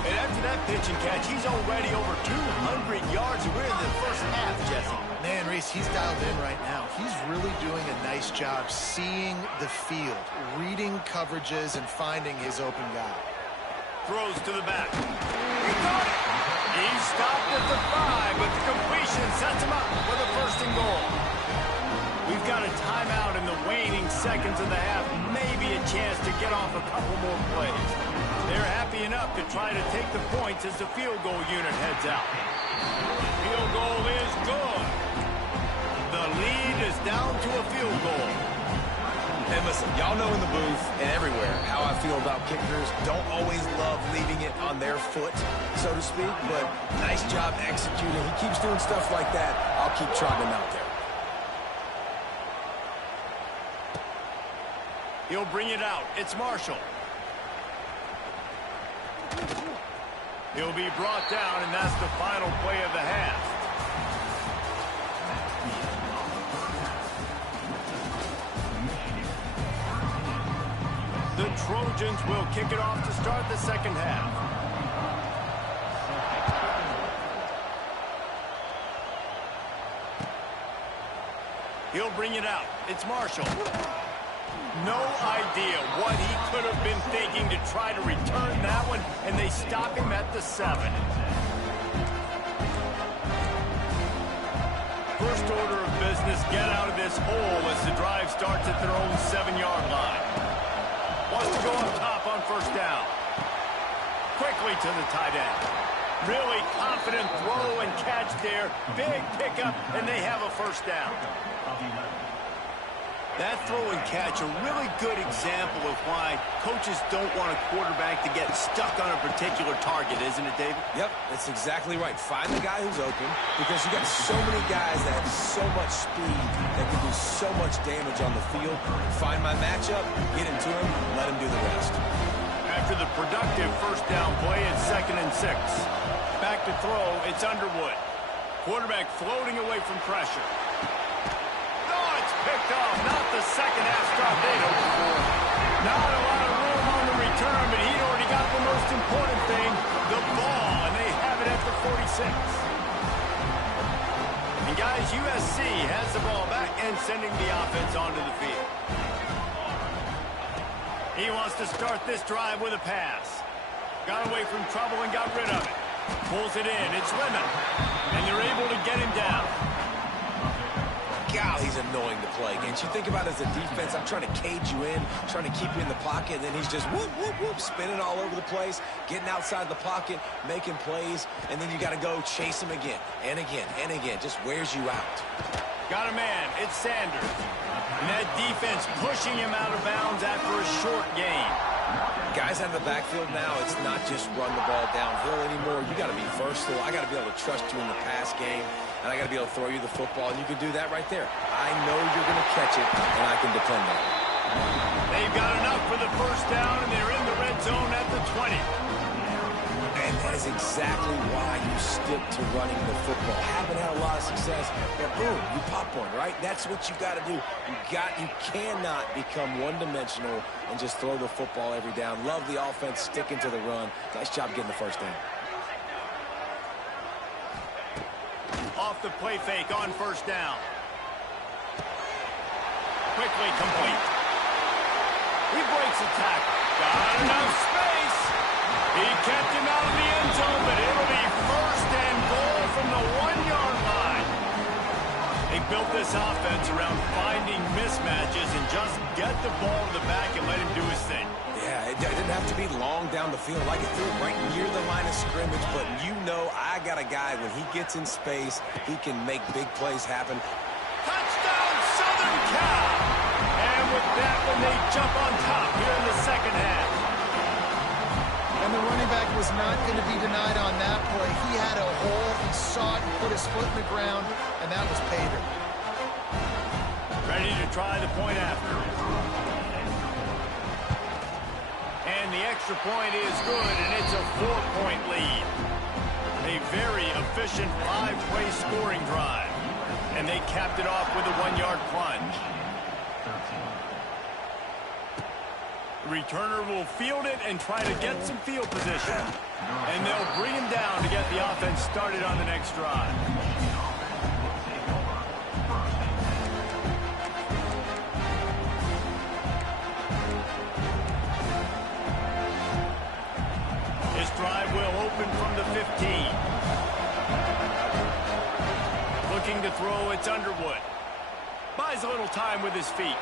And after that pitch and catch, he's already over 200 yards, and we're in the first half, Jesse. Man, Reese, he's dialed in right now. He's really doing a nice job seeing the field, reading coverages, and finding his open guy. Throws to the back. He got it. He stopped at the 5, but the completion sets him up for the first and goal. We've got a timeout in the waning seconds of the half. Maybe a chance to get off a couple more plays. They're happy enough to try to take the points as the field goal unit heads out. Field goal is good. The lead is down to a field goal. And listen, y'all know in the booth and everywhere how I feel about kickers. Don't always love leaving it on their foot, so to speak, but nice job executing. He keeps doing stuff like that. I'll keep trotting him out there. He'll bring it out. It's Marshall. He'll be brought down, and that's the final play of the half. The Trojans will kick it off to start the second half. He'll bring it out. It's Marshall. No idea what he could have been thinking to try to return that one, and they stop him at the 7. First order of business, get out of this hole as the drive starts at their own 7-yard line. Wants to go up top on first down. Quickly to the tight end. Really confident throw and catch there. Big pickup, and they have a first down. That throw and catch, a really good example of why coaches don't want a quarterback to get stuck on a particular target, isn't it, David? Yep, that's exactly right. Find the guy who's open, because you got so many guys that have so much speed that can do so much damage on the field. Find my matchup, get into him, let him do the rest. After the productive first down play, it's 2nd and 6. Back to throw, it's Underwood. Quarterback floating away from pressure. Picked off, not the second half start they'd hoped for. Not a lot of room on the return, but he'd already got the most important thing, the ball, and they have it at the 46. And guys, USC has the ball back and sending the offense onto the field. He wants to start this drive with a pass. Got away from trouble and got rid of it. Pulls it in, it's Lemon, and they're able to get him down. God, he's annoying to play against. You think about it as a defense, I'm trying to cage you in, trying to keep you in the pocket, and then he's just whoop, whoop, whoop, spinning all over the place, getting outside the pocket, making plays, and then you got to go chase him again and again and again. Just wears you out. Got a man. It's Sanders. And that defense pushing him out of bounds after a short gain. Guys out of the backfield now, it's not just run the ball downhill anymore. You got to be versatile. I got to be able to trust you in the pass game, and I got to be able to throw you the football, and you can do that right there. I know you're going to catch it, and I can depend on it. They've got enough for the first down, and they're in the red zone at the 20. And that is exactly why you stick to running the football. Haven't had a lot of success, but boom, you pop one, right? That's what you got to do. You cannot become one-dimensional and just throw the football every down. Love the offense sticking to the run. Nice job getting the first down. Off the play fake on first down. Quickly complete. He breaks a tackle. Got enough space. He kept him out of the end zone, but it'll be first and goal from the 1-yard line. They built this offense around finding mismatches and just get the ball to the back and let him do his thing. Yeah, it didn't have to be long down the field. I could throw it right near the line of scrimmage, but you know I got a guy, when he gets in space, he can make big plays happen. Touchdown, Southern Cal! And with that one, they jump on top here in the second half. And the running back was not going to be denied on that play. He had a hole, he saw it, he put his foot in the ground, and that was Pater. Ready to try the point after. And the extra point is good, and it's a 4-point lead. A very efficient 5-play scoring drive. And they capped it off with a 1-yard plunge. The returner will field it and try to get some field position. And they'll bring him down to get the offense started on the next drive. This drive will open from the 15. Looking to throw, it's Underwood. Buys a little time with his feet.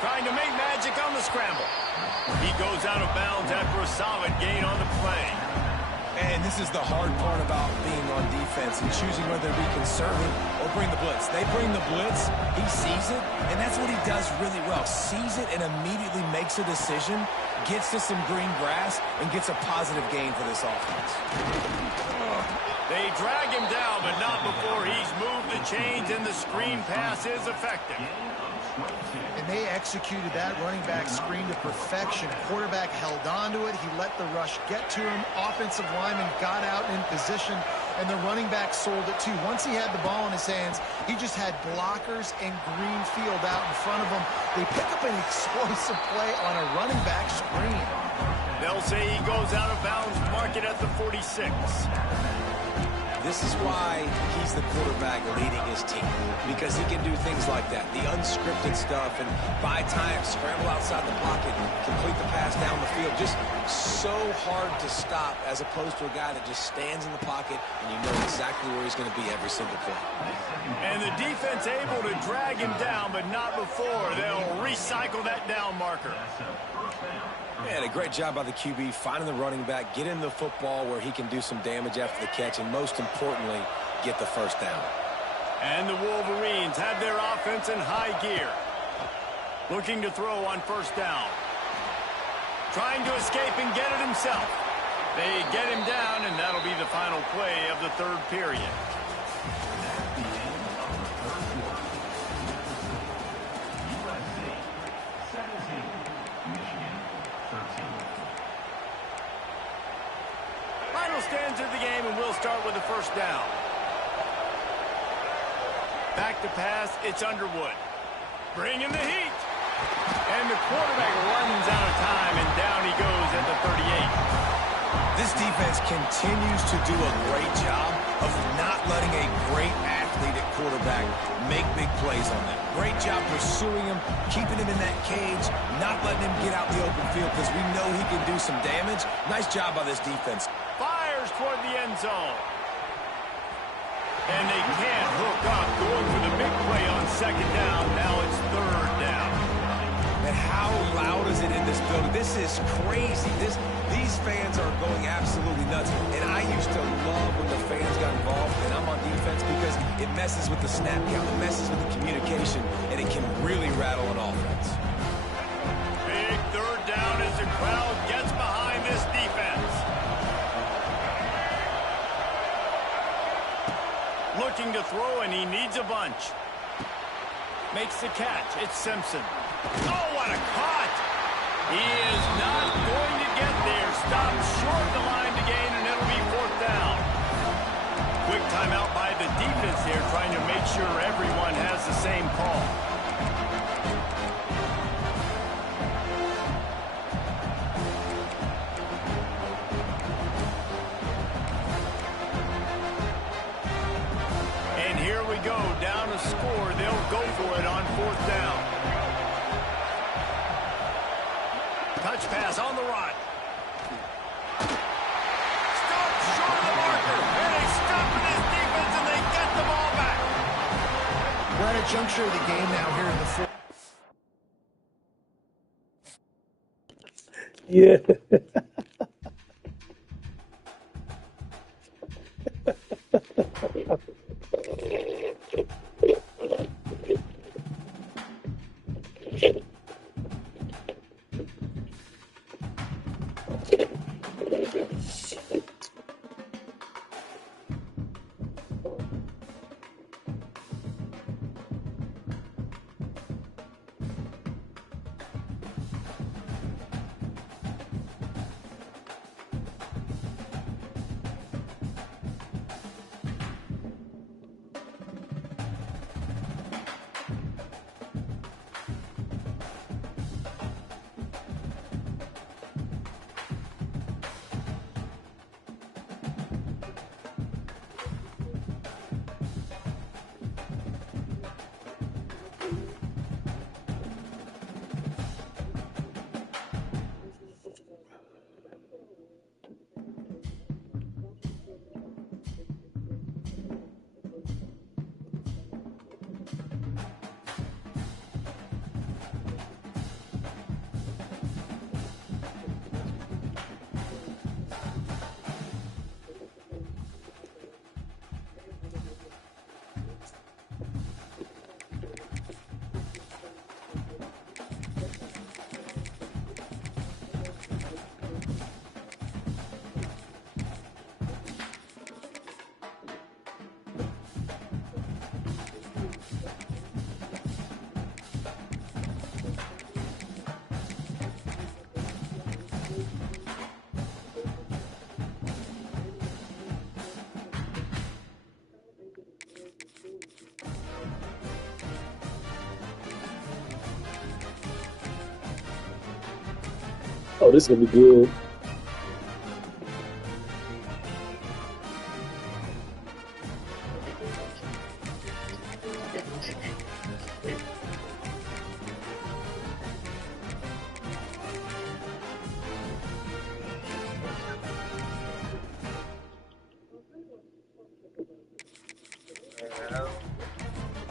Trying to make magic on the scramble. He goes out of bounds after a solid gain on the play. And this is the hard part about being on defense and choosing whether to be conservative or bring the blitz. They bring the blitz, he sees it, and that's what he does really well. Sees it and immediately makes a decision, gets to some green grass, and gets a positive gain for this offense. They drag him down, but not before he's moved the chains, and the screen pass is effective. And they executed that running back screen to perfection. Quarterback held on to it. He let the rush get to him. Offensive lineman got out in position, and the running back sold it too. Once he had the ball in his hands, he just had blockers and green field out in front of him. They pick up an explosive play on a running back screen. They'll say he goes out of bounds, mark it at the 46. This is why he's the quarterback leading his team, because he can do things like that, the unscripted stuff, and buy time, scramble outside the pocket, complete the pass down the field. Just so hard to stop as opposed to a guy that just stands in the pocket and you know exactly where he's going to be every single play. And the defense able to drag him down, but not before. They'll recycle that down marker. And a great job by the QB finding the running back, getting the football where he can do some damage after the catch, and most importantly, get the first down. And the Wolverines have their offense in high gear. Looking to throw on first down. Trying to escape and get it himself. They get him down, and that'll be the final play of the third period. Stands of the game, and we'll start with the first down. Back to pass, it's Underwood. Bringing the heat. And the quarterback runs out of time, and down he goes at the 38. This defense continues to do a great job of not letting a great athlete at quarterback make big plays on them. Great job pursuing him, keeping him in that cage, not letting him get out in the open field because we know he can do some damage. Nice job by this defense. Fires toward the end zone. And they can't hook up, going for the big play on second down. Now it's third down. And how loud is it in this building? This is crazy. These fans are going absolutely nuts. And I used to love when the fans got involved, and I'm on defense because it messes with the snap count, it messes with the communication, and it can really rattle an offense. Big third down as the crowd gets behind this defense. Looking to throw, and he needs a bunch. Makes the catch. It's Simpson. Oh, what a cut! He is not going to get there. Stopped short of the line to gain, and it'll be fourth down. Quick timeout by the defense here, trying to make sure everyone has the same call. And here we go, down a score. They'll go for it on fourth down. Touch pass on the run. Stopped short of the marker. And they stop in this defense, and they get the ball back. We're at a juncture of the game now here in the fourth. Yeah. Oh, this is gonna be good.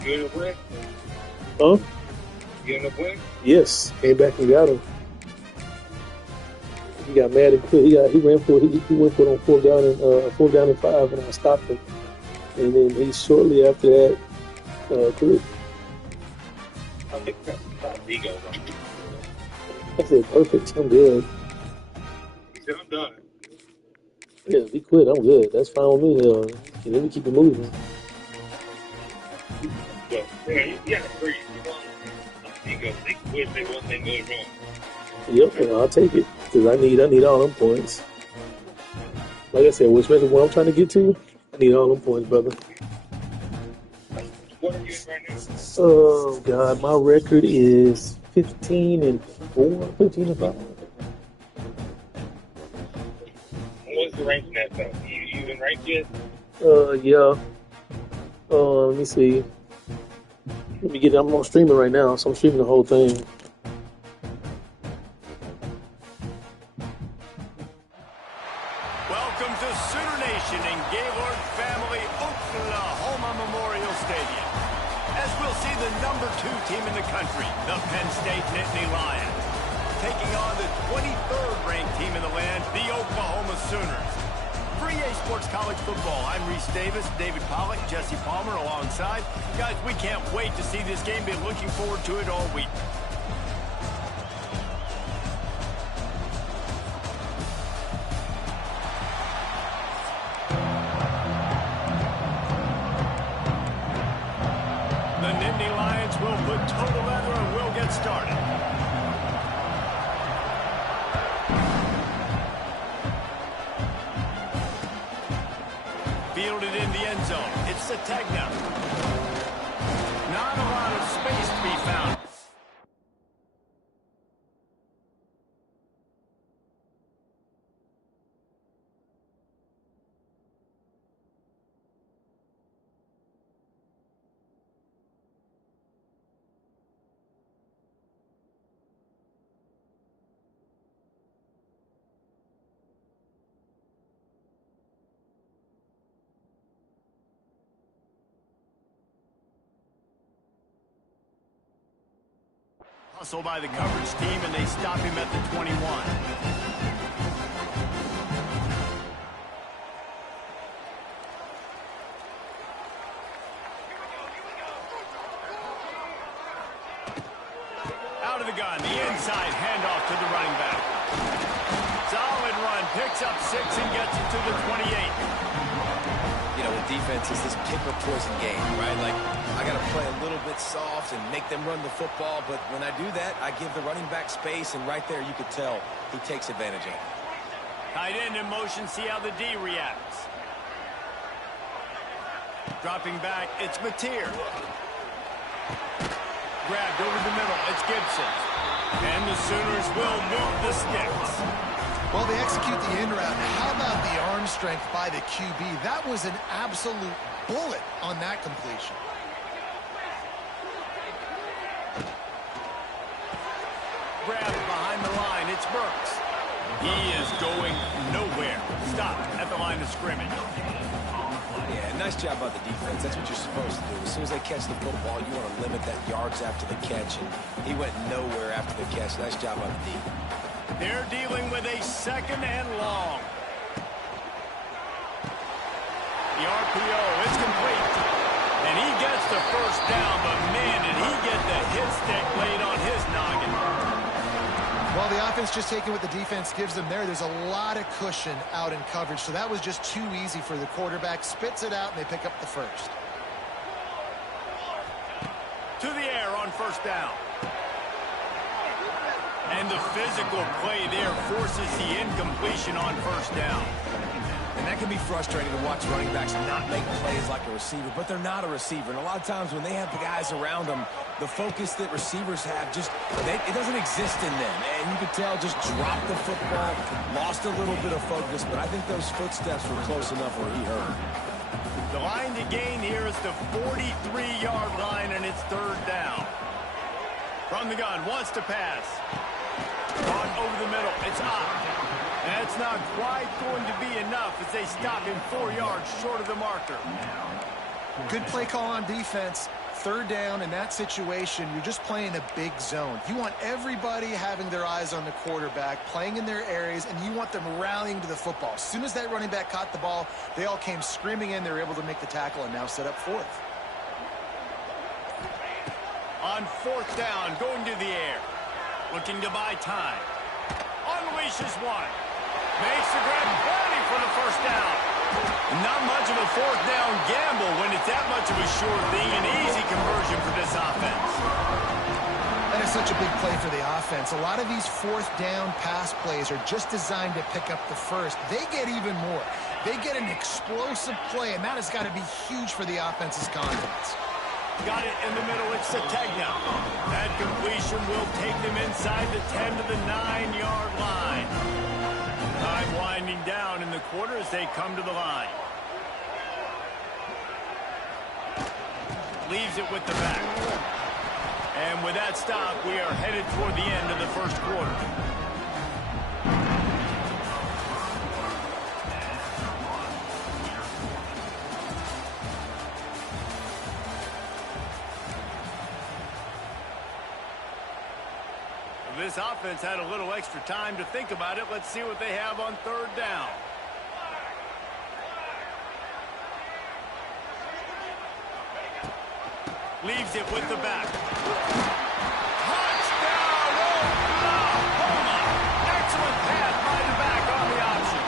You in the win? Huh? You in the win? Yes. Came back and got him. He got mad and quit. He went for it on 4 down and 5, and I stopped him. And then he shortly after that quit. I think that's ego. I said, perfect. I'm good. He said, I'm done. Yeah, if he quit, I'm good. That's fine with me. And then we keep it moving. But, you gotta breathe. You want ego. They quit, they want thing goes wrong. Yep, and I'll take it because I need all them points. Like I said, especially what I'm trying to get to, I need all them points, brother. What are you in right now? Oh God, my record is 15-4, 15-5. What's the ranking at though? You even ranked yet? Yeah. Let me see. I'm on streaming right now, so I'm streaming the whole thing. Welcome to Sooner Nation in Gaylord Family Oklahoma Memorial Stadium. As we'll see the number 2 team in the country, the Penn State Nittany Lions, taking on the 23rd ranked team in the land, the Oklahoma Sooners. For EA Sports College Football, I'm Reese Davis, David Pollack, Jesse Palmer alongside. Guys, we can't wait to see this game. Been looking forward to it all week. The Nittany Lions will put total leather and we'll get started. Fielded in the end zone. It's Sategna. Not a lot of space to be found. Hustle by the coverage team, and they stop him at the 21. Out of the gun, the inside handoff to the running back. Solid run, picks up 6 and gets it to the 28. You know, with defense, it's this pick or poison game, right? Like, I got to play a little bit soft and make them run the football, but when I do that, I give the running back space, and right there you could tell he takes advantage of it. Tight end in motion, see how the D reacts. Dropping back, it's Mateer. Grabbed over the middle, it's Gibson. And the Sooners will move the sticks. Well, they execute the in route. How about the arm strength by the QB? That was an absolute bullet on that completion. Grabbed behind the line, it's Burks. He is going nowhere. Stop at the line of scrimmage. Yeah, nice job by the defense. That's what you're supposed to do. As soon as they catch the football, you want to limit that yards after the catch, and he went nowhere after the catch. Nice job by the D. They're dealing with a 2nd and long. The RPO is complete. And he gets the first down, but man, did he get the hit stick laid on his noggin. Well, the offense just taking what the defense gives them there. There's a lot of cushion out in coverage, so that was just too easy for the quarterback. Spits it out, and they pick up the first. To the air on 1st down. And the physical play there forces the incompletion on 1st down. And that can be frustrating to watch running backs not make plays like a receiver, but they're not a receiver. And a lot of times when they have the guys around them, the focus that receivers have it doesn't exist in them. And you could tell just dropped the football, lost a little bit of focus, but I think those footsteps were close enough where he heard. The line to gain here is the 43-yard line, and it's third down. From the gun, wants to pass. Caught over the middle. It's up. That's not quite going to be enough as they stop him 4 yards short of the marker. Good play call on defense. Third down in that situation, you're just playing a big zone. You want everybody having their eyes on the quarterback, playing in their areas, and you want them rallying to the football. As soon as that running back caught the ball, they all came screaming in. They were able to make the tackle and now set up fourth. On fourth down, going to the air. Looking to buy time. Unleashes one. Makes the grab, plenty for the first down. Not much of a fourth down gamble when it's that much of a sure thing. An easy conversion for this offense. That is such a big play for the offense. A lot of these fourth down pass plays are just designed to pick up the first. They get even more. They get an explosive play, and that has got to be huge for the offense's confidence. Got it in the middle. It's Sategna. That completion will take them inside the 10 to the 9-yard line. Time winding down in the quarter as they come to the line. Leaves it with the back. And with that stop, we are headed toward the end of the first quarter. This offense had a little extra time to think about it. Let's see what they have on third down. Leaves it with the back. Touchdown, Oklahoma! Excellent pass by the back on the option.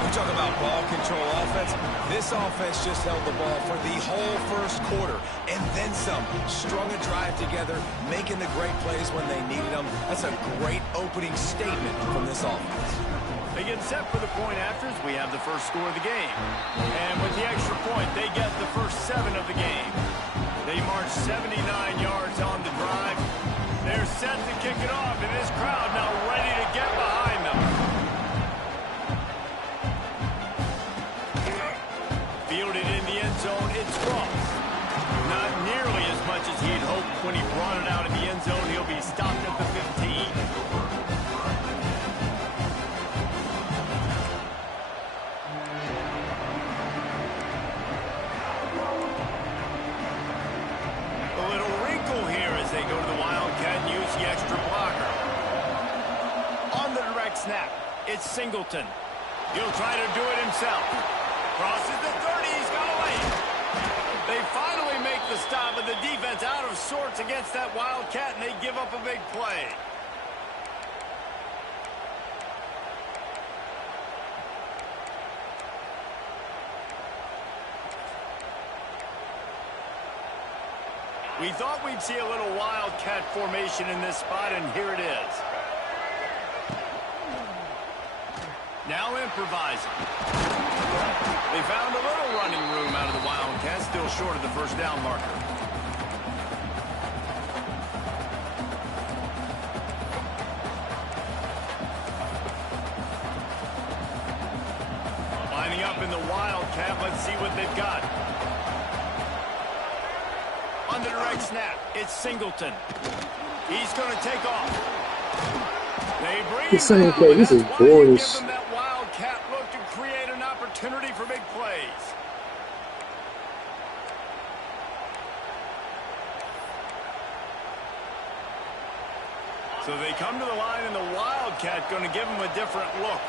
We talk about ball control offense. This offense just held the ball for the whole first quarter and then some. Strung a drive together, making the great plays when they needed them. That's a great opening statement from this offense. They get set for the point afters. We have the first score of the game. And with the extra point, they get the first 7 of the game. They march 79 yards on the drive. They're set to kick it off, and this crowd now ready to get behind them. Fielded in the end zone, it's Cross. Not nearly as much as he'd hoped when he brought it out in the end zone. He'll be stopped at the 15. A little wrinkle here as they go to the Wildcat and use the extra blocker. On the direct snap, it's Singleton. He'll try to do it himself. Crosses the 30, he's got away. They finally make the stop, but the defense out of sorts against that Wildcat, and they give up a big play. We thought we'd see a little Wildcat formation in this spot, and here it is. Now improvising. They found a little running room out of the Wildcats, still short of the first down marker. Lining up in the Wildcat, let's see what they've got. On the direct snap, it's Singleton. He's going to take off. They bring him down, and this is that's why you boring. give them that Wildcat look to create an opportunity for big plays. So they come to the line, and the Wildcat going to give them a different look.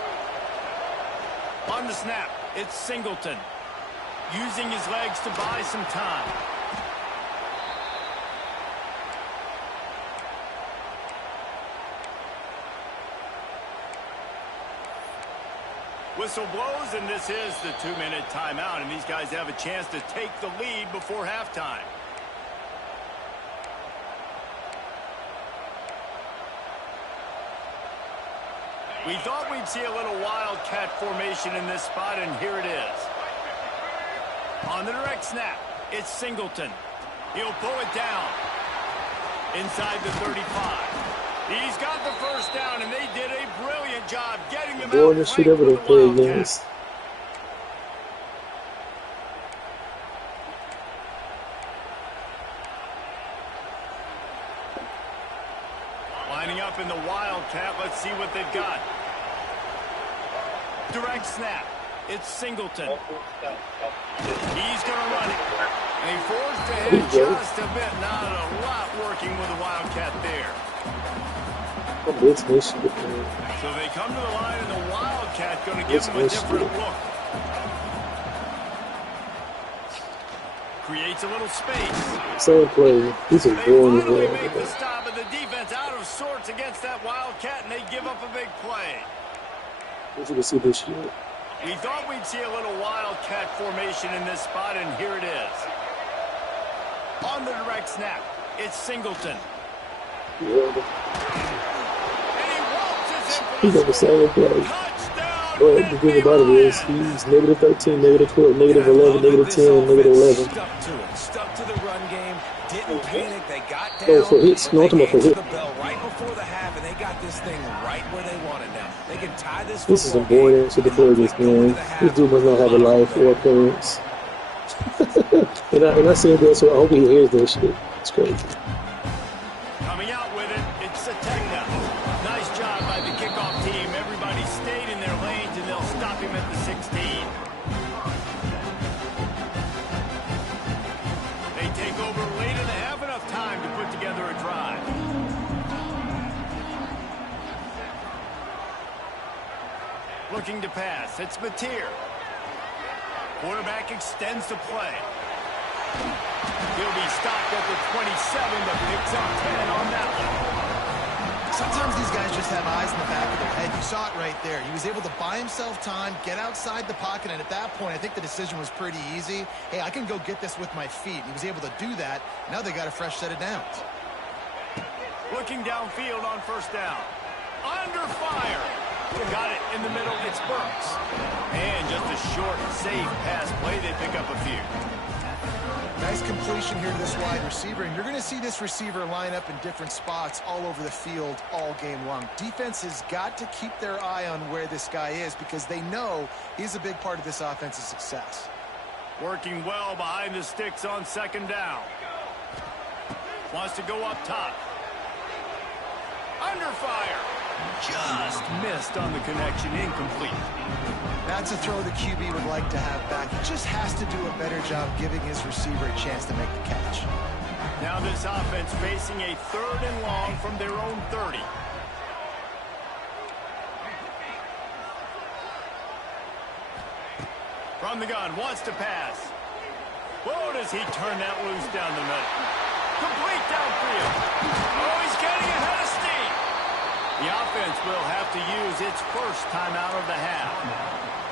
On the snap, it's Singleton. Using his legs to buy some time. Whistle blows, and this is the 2-minute timeout, and these guys have a chance to take the lead before halftime. We thought we'd see a little wildcat formation in this spot, and here it is. On the direct snap, it's Singleton. He'll pull it down. Inside the 35. He's got the first down, and they did a brilliant job getting him out. This shit ever to play against. Lining up in the wildcat. Let's see what they've got. Direct snap. It's Singleton. He's going to run it. And he forced ahead just a bit. Not a lot working with the wildcat there. So they come to the line, and the wildcat going to give him a different look. Creates a little space. Same play. This is boring as well. They make the stop, and the defense out of sorts against that wildcat, and they give up a big play. As you can see this year. We thought we'd see a little wildcat formation in this spot, and here it is. On the direct snap, it's Singleton. Yeah. And he waltzes in He's for on the same play. touchdown. But the thing about it is, he's negative 13, negative 12, negative 11, negative 10, and negative 11. Stuck to it. Stuck to the run game. Didn't panic. They got down. No, for hits. No, ultimate for hit. The bell right before the half, and they got this thing right where they want it now. They can tie this. This is a boring answer to play this game. This dude must not have a life or parents. and I said that, so I hope he hears that shit. It's crazy. Coming out with it, it's Sategna. Nice job by the kickoff team. Everybody stayed in their lanes, and they'll stop him at the 16. They take over late and have enough time to put together a drive. Looking to pass, it's Mateer. Quarterback extends the play. He'll be stopped at the 27, but picks up 10 on that one. Sometimes these guys just have eyes in the back of their head. You saw it right there. He was able to buy himself time, get outside the pocket, and at that point, I think the decision was pretty easy. Hey, I can go get this with my feet. He was able to do that. Now they got a fresh set of downs. Looking downfield on first down. Under fire. Got it in the middle. It's Burks. And just a short, safe pass play. They pick up a few. Nice completion here to this wide receiver, and you're going to see this receiver line up in different spots all over the field all game long. Defense has got to keep their eye on where this guy is because they know he's a big part of this offense's success. Working well behind the sticks on second down. Wants to go up top. Under fire. Just missed on the connection. Incomplete. That's a throw the QB would like to have back. He just has to do a better job giving his receiver a chance to make the catch. Now this offense facing a 3rd and long from their own 30. From the gun, wants to pass. Whoa, does he turn that loose down the middle. Complete downfield. Oh, he's getting ahead of steam. The offense will have to use its first timeout of the half.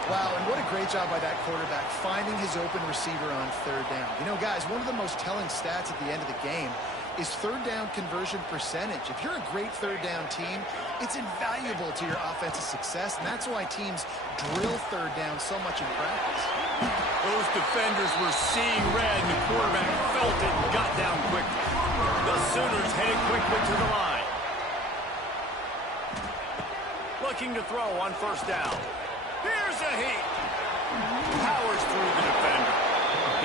Wow, and what a great job by that quarterback finding his open receiver on 3rd down. You know, guys, one of the most telling stats at the end of the game is 3rd down conversion percentage. If you're a great 3rd down team, it's invaluable to your offensive success, and that's why teams drill 3rd down so much in practice. Those defenders were seeing red, and the quarterback felt it and got down quickly. The Sooners headed quickly to the line. Looking to throw on first down. Here's a heat. Powers through the defender.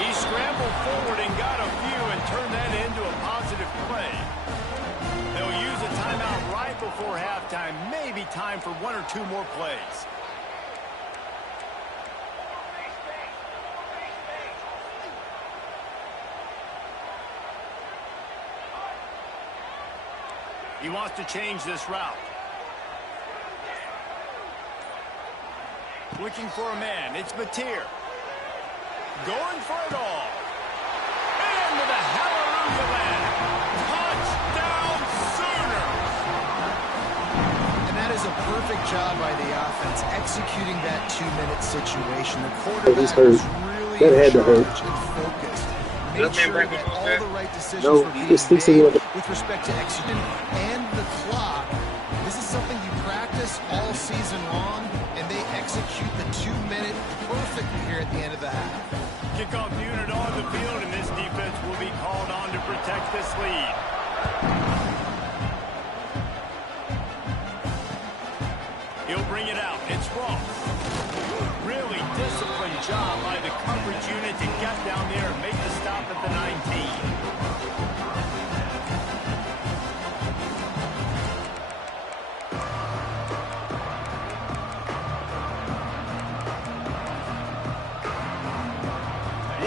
He scrambled forward and got a few and turned that into a positive play. They'll use a timeout right before halftime. Maybe time for 1 or 2 more plays. He wants to change this route. Looking for a man. It's Mateer. Going for it all. Into the hallelujah land. Touchdown Sooners. And that is a perfect job by the offense executing that 2-minute situation. The quarterback was really in charge and focused. Made sure that all the right decisions were being made with respect to execution and the clock. This is something you practice all season long, and they execute the 2-minute perfectly here at the end of the half. Kickoff unit on the field, and this defense will be called on to protect this lead. He'll bring it out. It's Ross. Really disciplined job by the coverage unit to get down there and make the stop at the 19.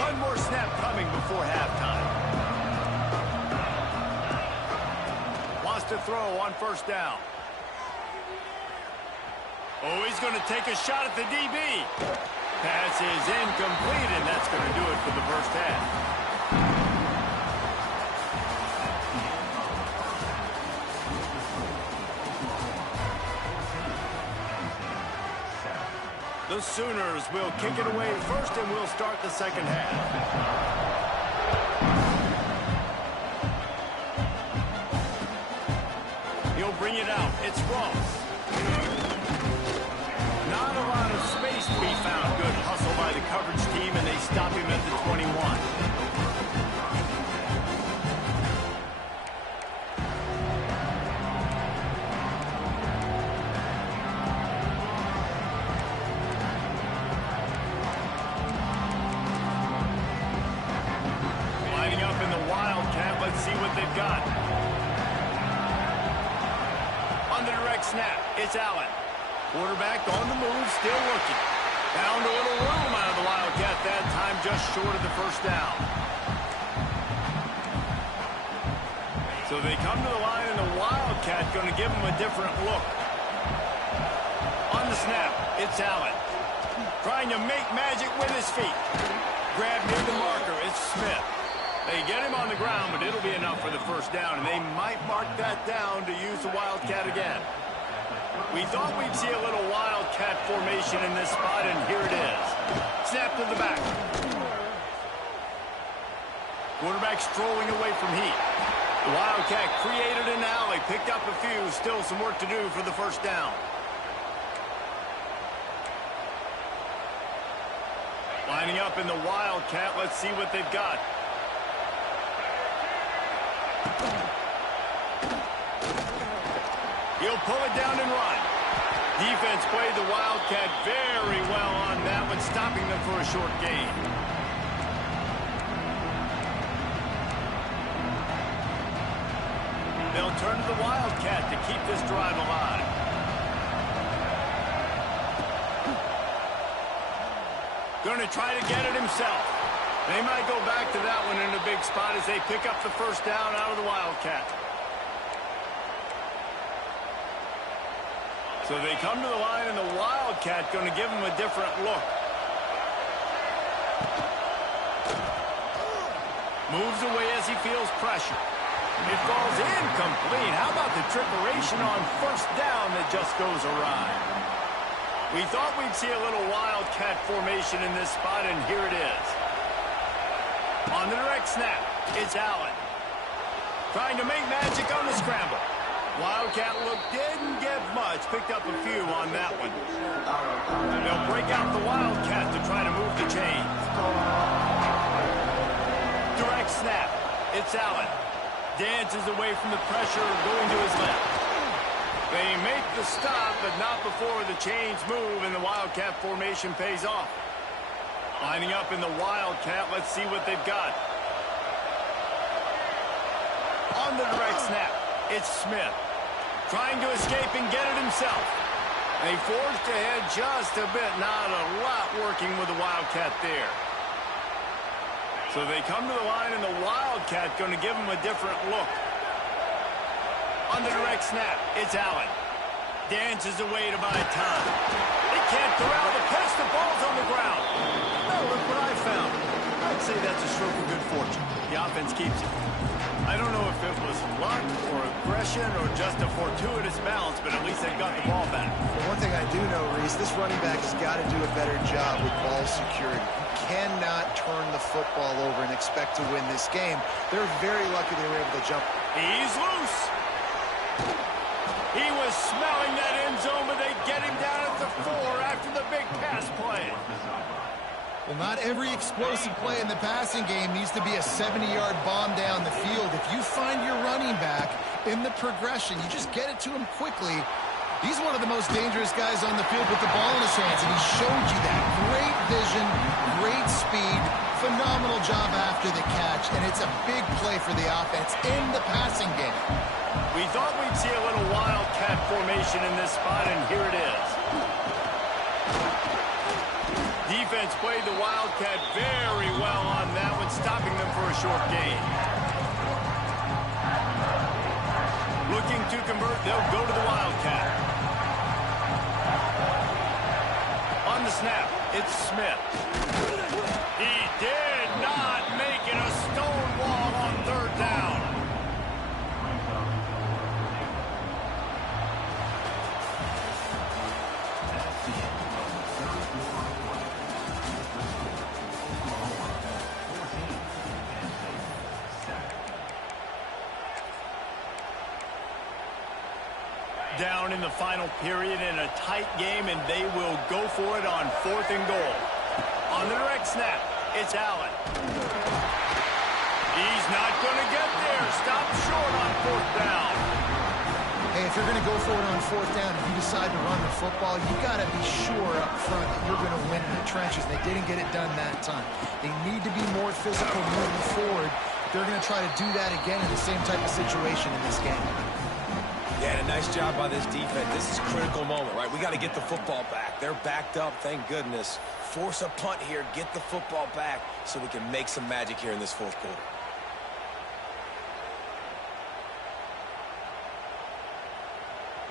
One more snap coming before halftime. Wants to throw on first down. Oh, he's going to take a shot at the DB. Pass is incomplete, and that's going to do it for the first half. The Sooners will kick it away first, and we'll start the second half. He'll bring it out. It's Ross. Not a lot of space to be found. Good hustle by the coverage team, and they stop him at the 21. Lining up in the Wildcat. Let's see what they've got. On the direct snap, it's Allen. Quarterback on the move, still looking. Found a little room out of the Wildcat that time, just short of the first down. So they come to the line, and the Wildcat going to give them a different look. On the snap, it's Allen. Trying to make magic with his feet. Grab near the marker, it's Smith. They get him on the ground, but it'll be enough for the first down, and they might mark that down to use the Wildcat again. We thought we'd see a little Wildcat formation in this spot, and here it is. Snap to the back. Quarterback strolling away from heat. The Wildcat created an alley, picked up a few, still some work to do for the first down. Lining up in the Wildcat, let's see what they've got. He'll pull it down and run. Defense played the Wildcat very well on that one, stopping them for a short gain. They'll turn to the Wildcat to keep this drive alive. Going to try to get it himself. They might go back to that one in a big spot as they pick up the first down out of the Wildcat. So they come to the line, and the Wildcat going to give them a different look. Moves away as he feels pressure. It falls incomplete. How about the trickeration on first down that just goes awry? We thought we'd see a little Wildcat formation in this spot, and here it is. On the direct snap, it's Allen. Trying to make magic on the scramble. Wildcat look didn't get much. Picked up a few on that one. They'll break out the Wildcat to try to move the chains. Direct snap. It's Allen. Dances away from the pressure, going to his left. They make the stop, but not before the chains move, and the Wildcat formation pays off. Lining up in the Wildcat, let's see what they've got. On the direct snap, it's Smith. Trying to escape and get it himself. They forced ahead just a bit. Not a lot working with the Wildcat there. So they come to the line, and the Wildcat going to give them a different look. On the direct snap, it's Allen. Dances away to buy time. They can't corral the pitch. The ball's on the ground. Oh, look what I found. I'd say that's a stroke of good fortune. The offense keeps it. I don't know if it was luck or aggression or just a fortuitous bounce, but at least they got the ball back. Well, one thing I do know, Reese, this running back has got to do a better job with ball security. You cannot turn the football over and expect to win this game. They're very lucky they were able to jump. He's loose. He was smelling that end zone, but they get him down at the 4 after the big pass play. Well, not every explosive play in the passing game needs to be a 70-yard bomb down the field. If you find your running back in the progression, you just get it to him quickly. He's one of the most dangerous guys on the field with the ball in his hands, and he showed you that. Great vision, great speed, phenomenal job after the catch, and it's a big play for the offense in the passing game. We thought we'd see a little wildcat formation in this spot, and here it is. Defense played the wildcat very well on that one, stopping them for a short gain. Looking to convert, they'll go to the wildcat. On the snap, it's Smith. He did not make it a stone wall on 3rd down. Down in the final period in a tight game, and they will go for it on 4th and goal. On the direct snap, it's Allen. He's not going to get there. Stop short on 4th down. Hey, if you're going to go for it on 4th down, if you decide to run the football, you got to be sure up front that you're going to win in the trenches. They didn't get it done that time. They need to be more physical moving forward. They're going to try to do that again in the same type of situation in this game. Yeah, and a nice job by this defense. This is a critical moment, right? We got to get the football back. They're backed up, thank goodness. Force a punt here, get the football back so we can make some magic here in this 4th quarter.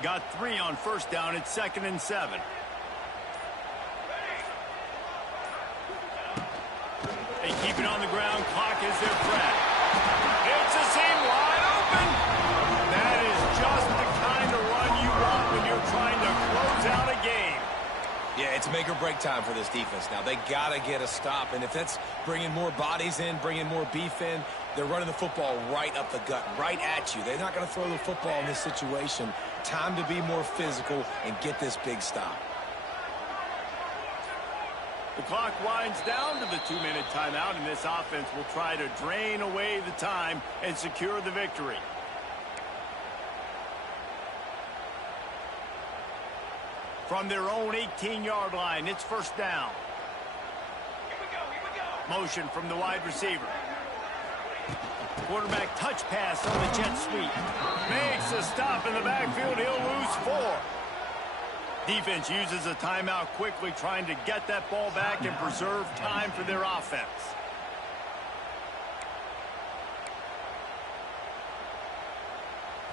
Got 3 on 1st down. It's 2nd and 7. They keep it on the ground. Clock is their friend. It's a seam wide open. That is just the kind of run you want when you're trying to close out a game. Yeah, it's make or break time for this defense now. They got to get a stop, and if that's bringing more bodies in, bringing more beef in, they're running the football right up the gut, right at you. They're not going to throw the football in this situation. Time to be more physical and get this big stop. The clock winds down to the 2-minute timeout, and this offense will try to drain away the time and secure the victory. From their own 18-yard line, it's 1st down. Here we go. Motion from the wide receiver. Quarterback touch pass on the jet sweep. Makes a stop in the backfield. He'll lose 4. Defense uses a timeout quickly, trying to get that ball back and preserve time for their offense.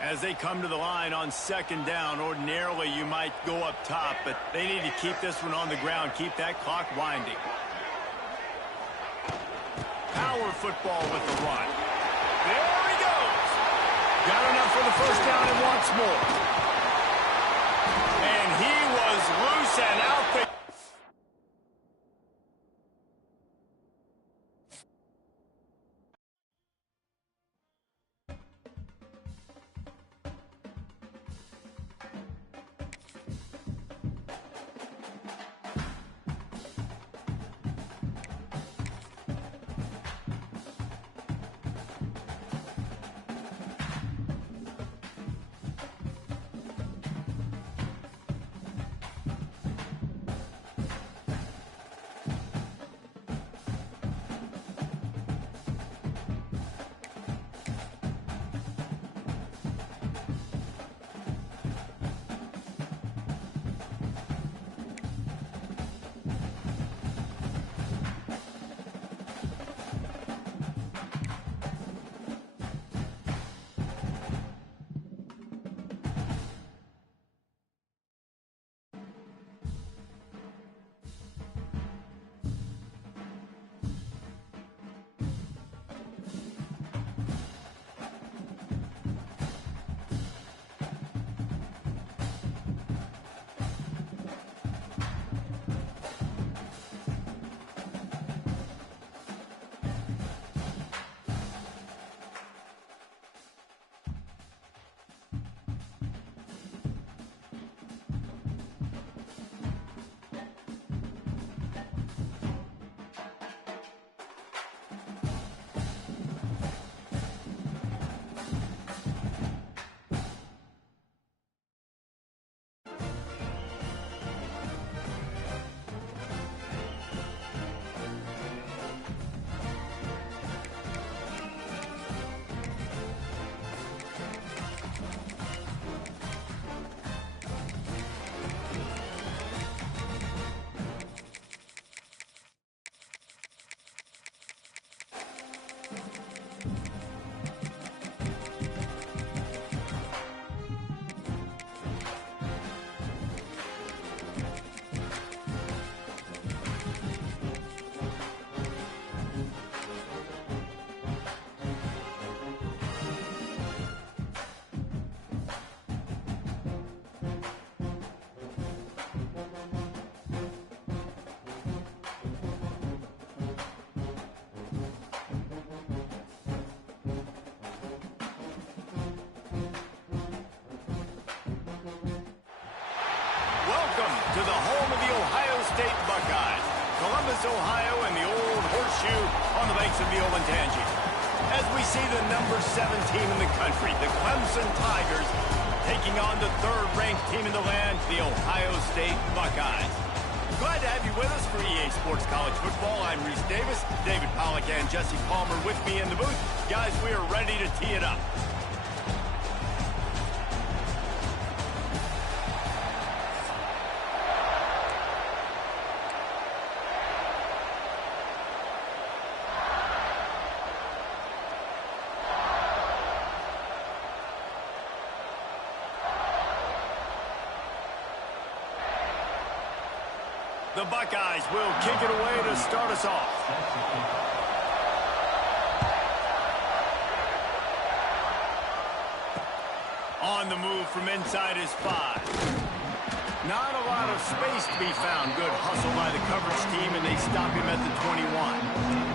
As they come to the line on 2nd down, ordinarily you might go up top, but they need to keep this one on the ground, keep that clock winding. Power football with the run. There he goes. Got enough for the 1st down and wants more. And he was loose and out there. Welcome to the home of the Ohio State Buckeyes, Columbus, Ohio, and the old horseshoe on the banks of the Olentangy. As we see the number 7 team in the country, the Clemson Tigers, taking on the third-ranked team in the land, the Ohio State Buckeyes. Glad to have you with us for EA Sports College Football. I'm Reese Davis, David Pollack and Jesse Palmer with me in the booth. Guys, we are ready to tee it up. The Buckeyes will kick it away to start us off. On the move from inside is 5. Not a lot of space to be found. Good hustle by the coverage team, and they stop him at the 21.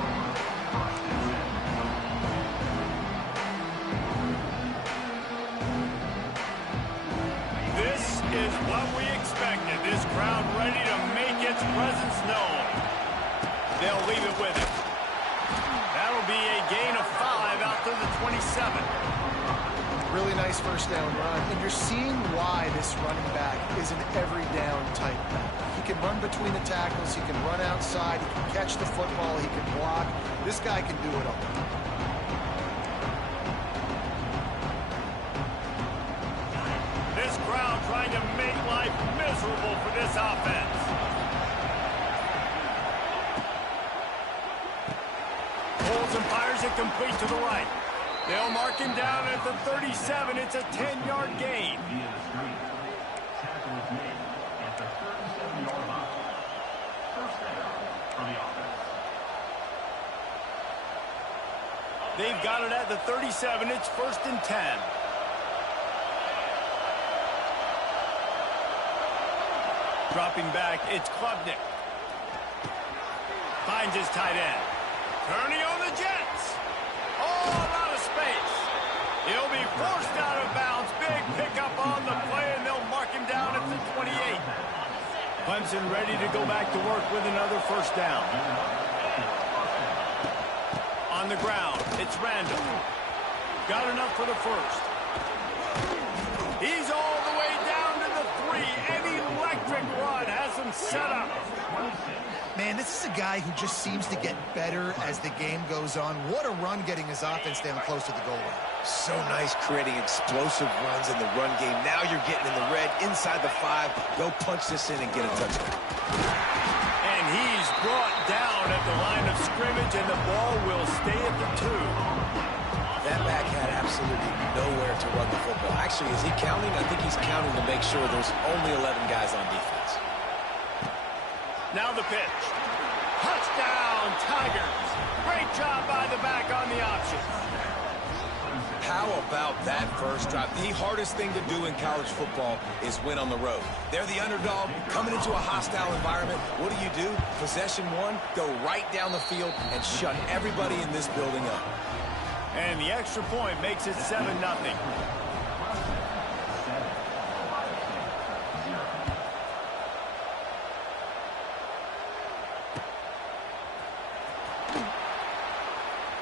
Is what we expected. This crowd ready to make its presence known. They'll leave it with him. That'll be a gain of 5 out to the 27. Really nice first down run. And you're seeing why this running back is an every down type back. He can run between the tackles. He can run outside. He can catch the football. He can block. This guy can do it all. Trying to make life miserable for this offense. Pulls and fires it complete to the right. They'll mark him down at the 37. It's a 10-yard gain. Tackle is made at the 37-yard line. First down for the offense. They've got it at the 37. It's 1st and 10. Dropping back, it's Klubnik. Finds his tight end. Turning on the Jets. Oh, a lot of space. He'll be forced out of bounds. Big pickup on the play, and they'll mark him down at the 28. Clemson ready to go back to work with another first down. On the ground, it's Randall. Got enough for the first. He's all the way down to the 3. An electric run has him set up. Man, this is a guy who just seems to get better as the game goes on. What a run getting his offense down close to the goal line. So nice creating explosive runs in the run game. Now you're getting in the red inside the 5. Go punch this in and get a touchdown. And he's brought down at the line of scrimmage, and the ball will stay at the 2. That back had absolutely nowhere to run the football. Actually, is he counting? I think he's counting to make sure there's only 11 guys on defense. Now the pitch. Touchdown, Tigers. Great job by the back on the option. How about that first drive? The hardest thing to do in college football is win on the road. They're the underdog, coming into a hostile environment. What do? Possession 1, go right down the field and shut everybody in this building up. And the extra point makes it 7-0.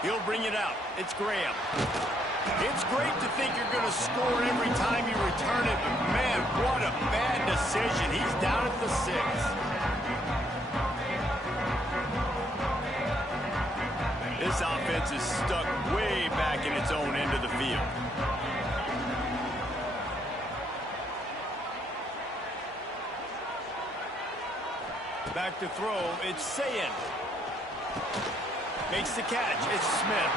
He'll bring it out. It's Graham. It's great to think you're going to score every time you return it, but man, what a bad decision. He's down at the 6. This offense is stuck way back in its own end of the field. Back to throw, it's Sayin. Makes the catch, it's Smith.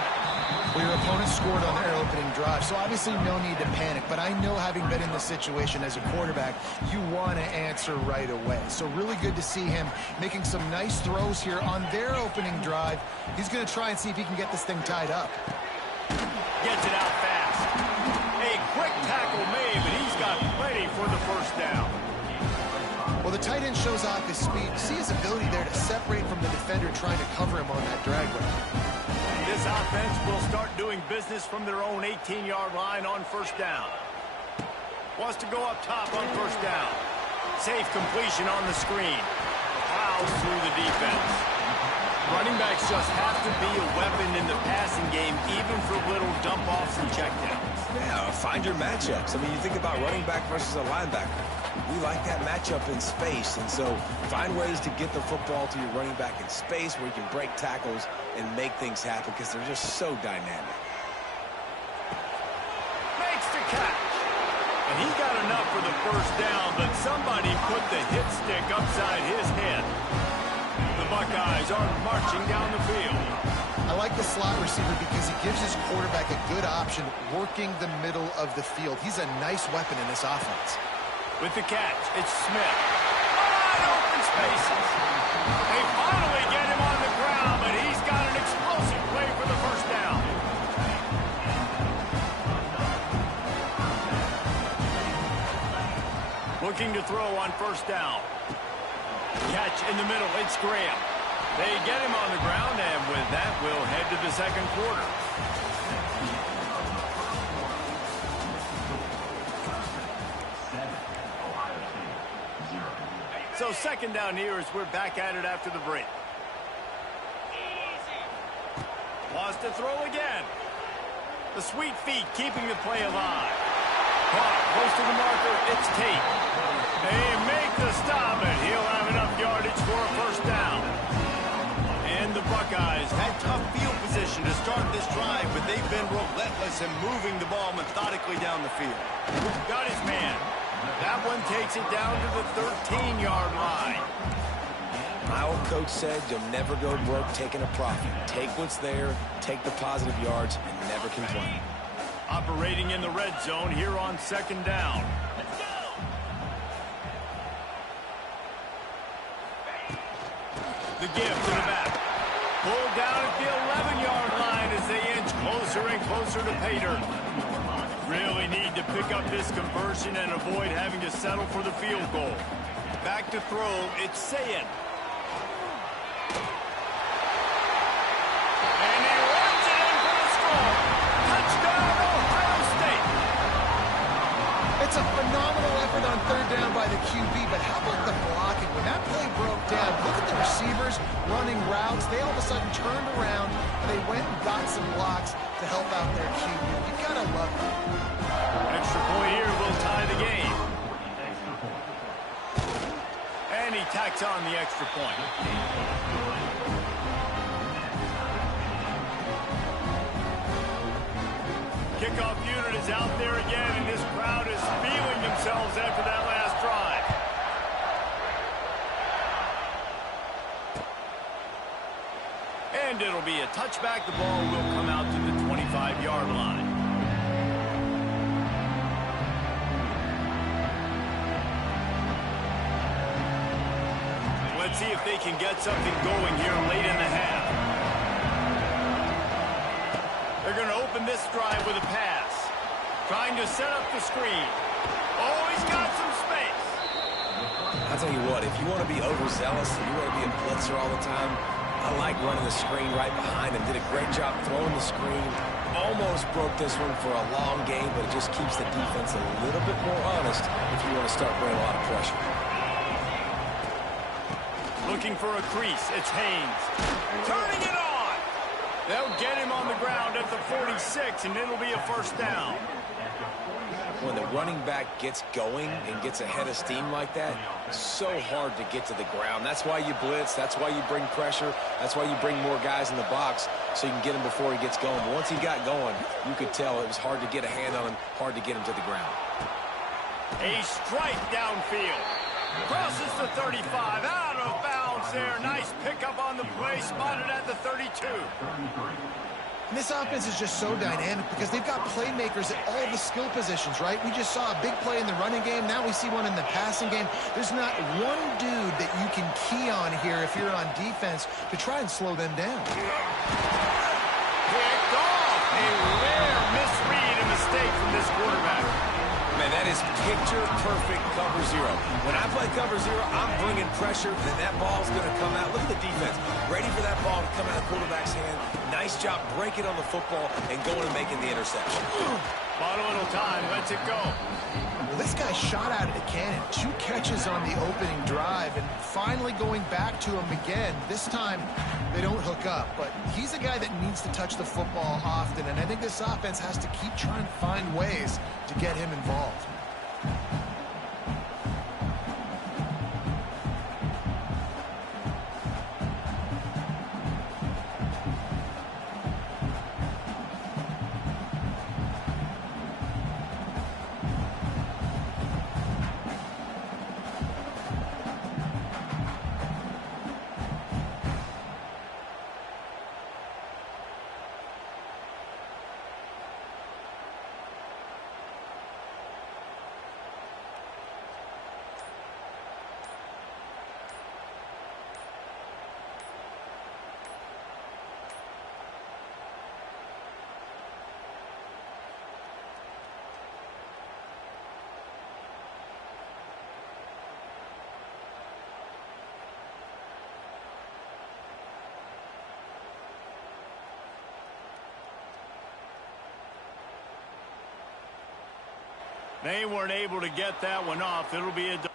Well, your opponent scored on their opening drive, so obviously no need to panic. But I know, having been in this situation as a quarterback, you want to answer right away. So really good to see him making some nice throws here on their opening drive. He's going to try and see if he can get this thing tied up. Gets it out fast. A quick tackle made, but he's got plenty for the first down. Well, the tight end shows off his speed. See his ability there to separate from the defender trying to cover him on that drag route. This offense will start doing business from their own 18-yard line on first down. Wants to go up top on first down. Safe completion on the screen. Plows through the defense. Running backs just have to be a weapon in the passing game, even for little dump-offs and checkdowns. Yeah, find your matchups. I mean, you think about running back versus a linebacker. We like that matchup in space, and so find ways to get the football to your running back in space where you can break tackles and make things happen because they're just so dynamic. Makes the catch. And he got enough for the first down, but somebody put the hit stick upside his head. The Buckeyes are marching down the field. I like the slot receiver because he gives his quarterback a good option working the middle of the field. He's a nice weapon in this offense. With the catch, it's Smith. Wide open spaces. They finally get him on the ground, but he's got an explosive play for the first down. Looking to throw on first down. Catch in the middle, it's Graham. They get him on the ground, and with that, we'll head to the second quarter. So second down here as we're back at it after the break. Lost to throw again. The sweet feet keeping the play alive. Caught close to the marker, it's Tate. They make the stop, and he'll have enough yardage for a first down. And the Buckeyes had tough field position to start this drive, but they've been relentless in moving the ball methodically down the field. Got his man. That one takes it down to the 13-yard line. My old coach said you'll never go broke taking a profit. Take what's there, take the positive yards, and never complain. Operating in the red zone here on second down. The give to the back. Pulled down at the 11-yard line as they inch closer and closer to pay dirt. Really need to pick up this conversion and avoid having to settle for the field goal. Back to throw, it's Sayin. And he runs it in for the score. Touchdown, Ohio State. It's a phenomenal effort on third down by the QB, but how about the blocking? When that play broke down, look at the receivers running routes. They all of a sudden turned around, and they went and got some blocks to help out their QB. You gotta love it. Extra point here will tie the game. And he tacks on the extra point. Kickoff unit is out there again, and this crowd is feeling themselves after that last drive. And it'll be a touchback. The ball will come out to the 25-yard line. Let's see if they can get something going here late in the half. They're going to open this drive with a pass. Trying to set up the screen. Oh, he's got some space. I'll tell you what, if you want to be overzealous and you want to be a blitzer all the time, I like running the screen right behind him. Did a great job throwing the screen. Almost broke this one for a long game, but it just keeps the defense a little bit more honest if you want to start bringing a lot of pressure. Looking for a crease, it's Haynes. Turning it on. They'll get him on the ground at the 46, and it'll be a first down. When the running back gets going and gets ahead of steam like that, it's so hard to get to the ground. That's why you blitz. That's why you bring pressure. That's why you bring more guys in the box so you can get him before he gets going. But once he got going, you could tell it was hard to get a hand on him, hard to get him to the ground. A strike downfield. Crosses the 35, out of bounds there. Nice pickup on the play, spotted at the 32. And this offense is just so dynamic because they've got playmakers at all the skill positions, right? We just saw a big play in the running game. Now we see one in the passing game. There's not one dude that you can key on here if you're on defense to try and slow them down. Picked off. A rare misread and mistake from this quarterback. Man, that is picture-perfect cover zero. When I play cover zero, I'm bringing pressure, and that ball's going to come out. Look at the defense. Ready for that ball to come out of the quarterback's hand. Nice job breaking on the football and going and making the interception. Bought a little time. Lets it go. Well, this guy shot out of the cannon. 2 catches on the opening drive, and finally going back to him again. This time, they don't hook up, but he's a guy that needs to touch the football often, and I think this offense has to keep trying to find ways to get him involved. They weren't able to get that one off. It'll be a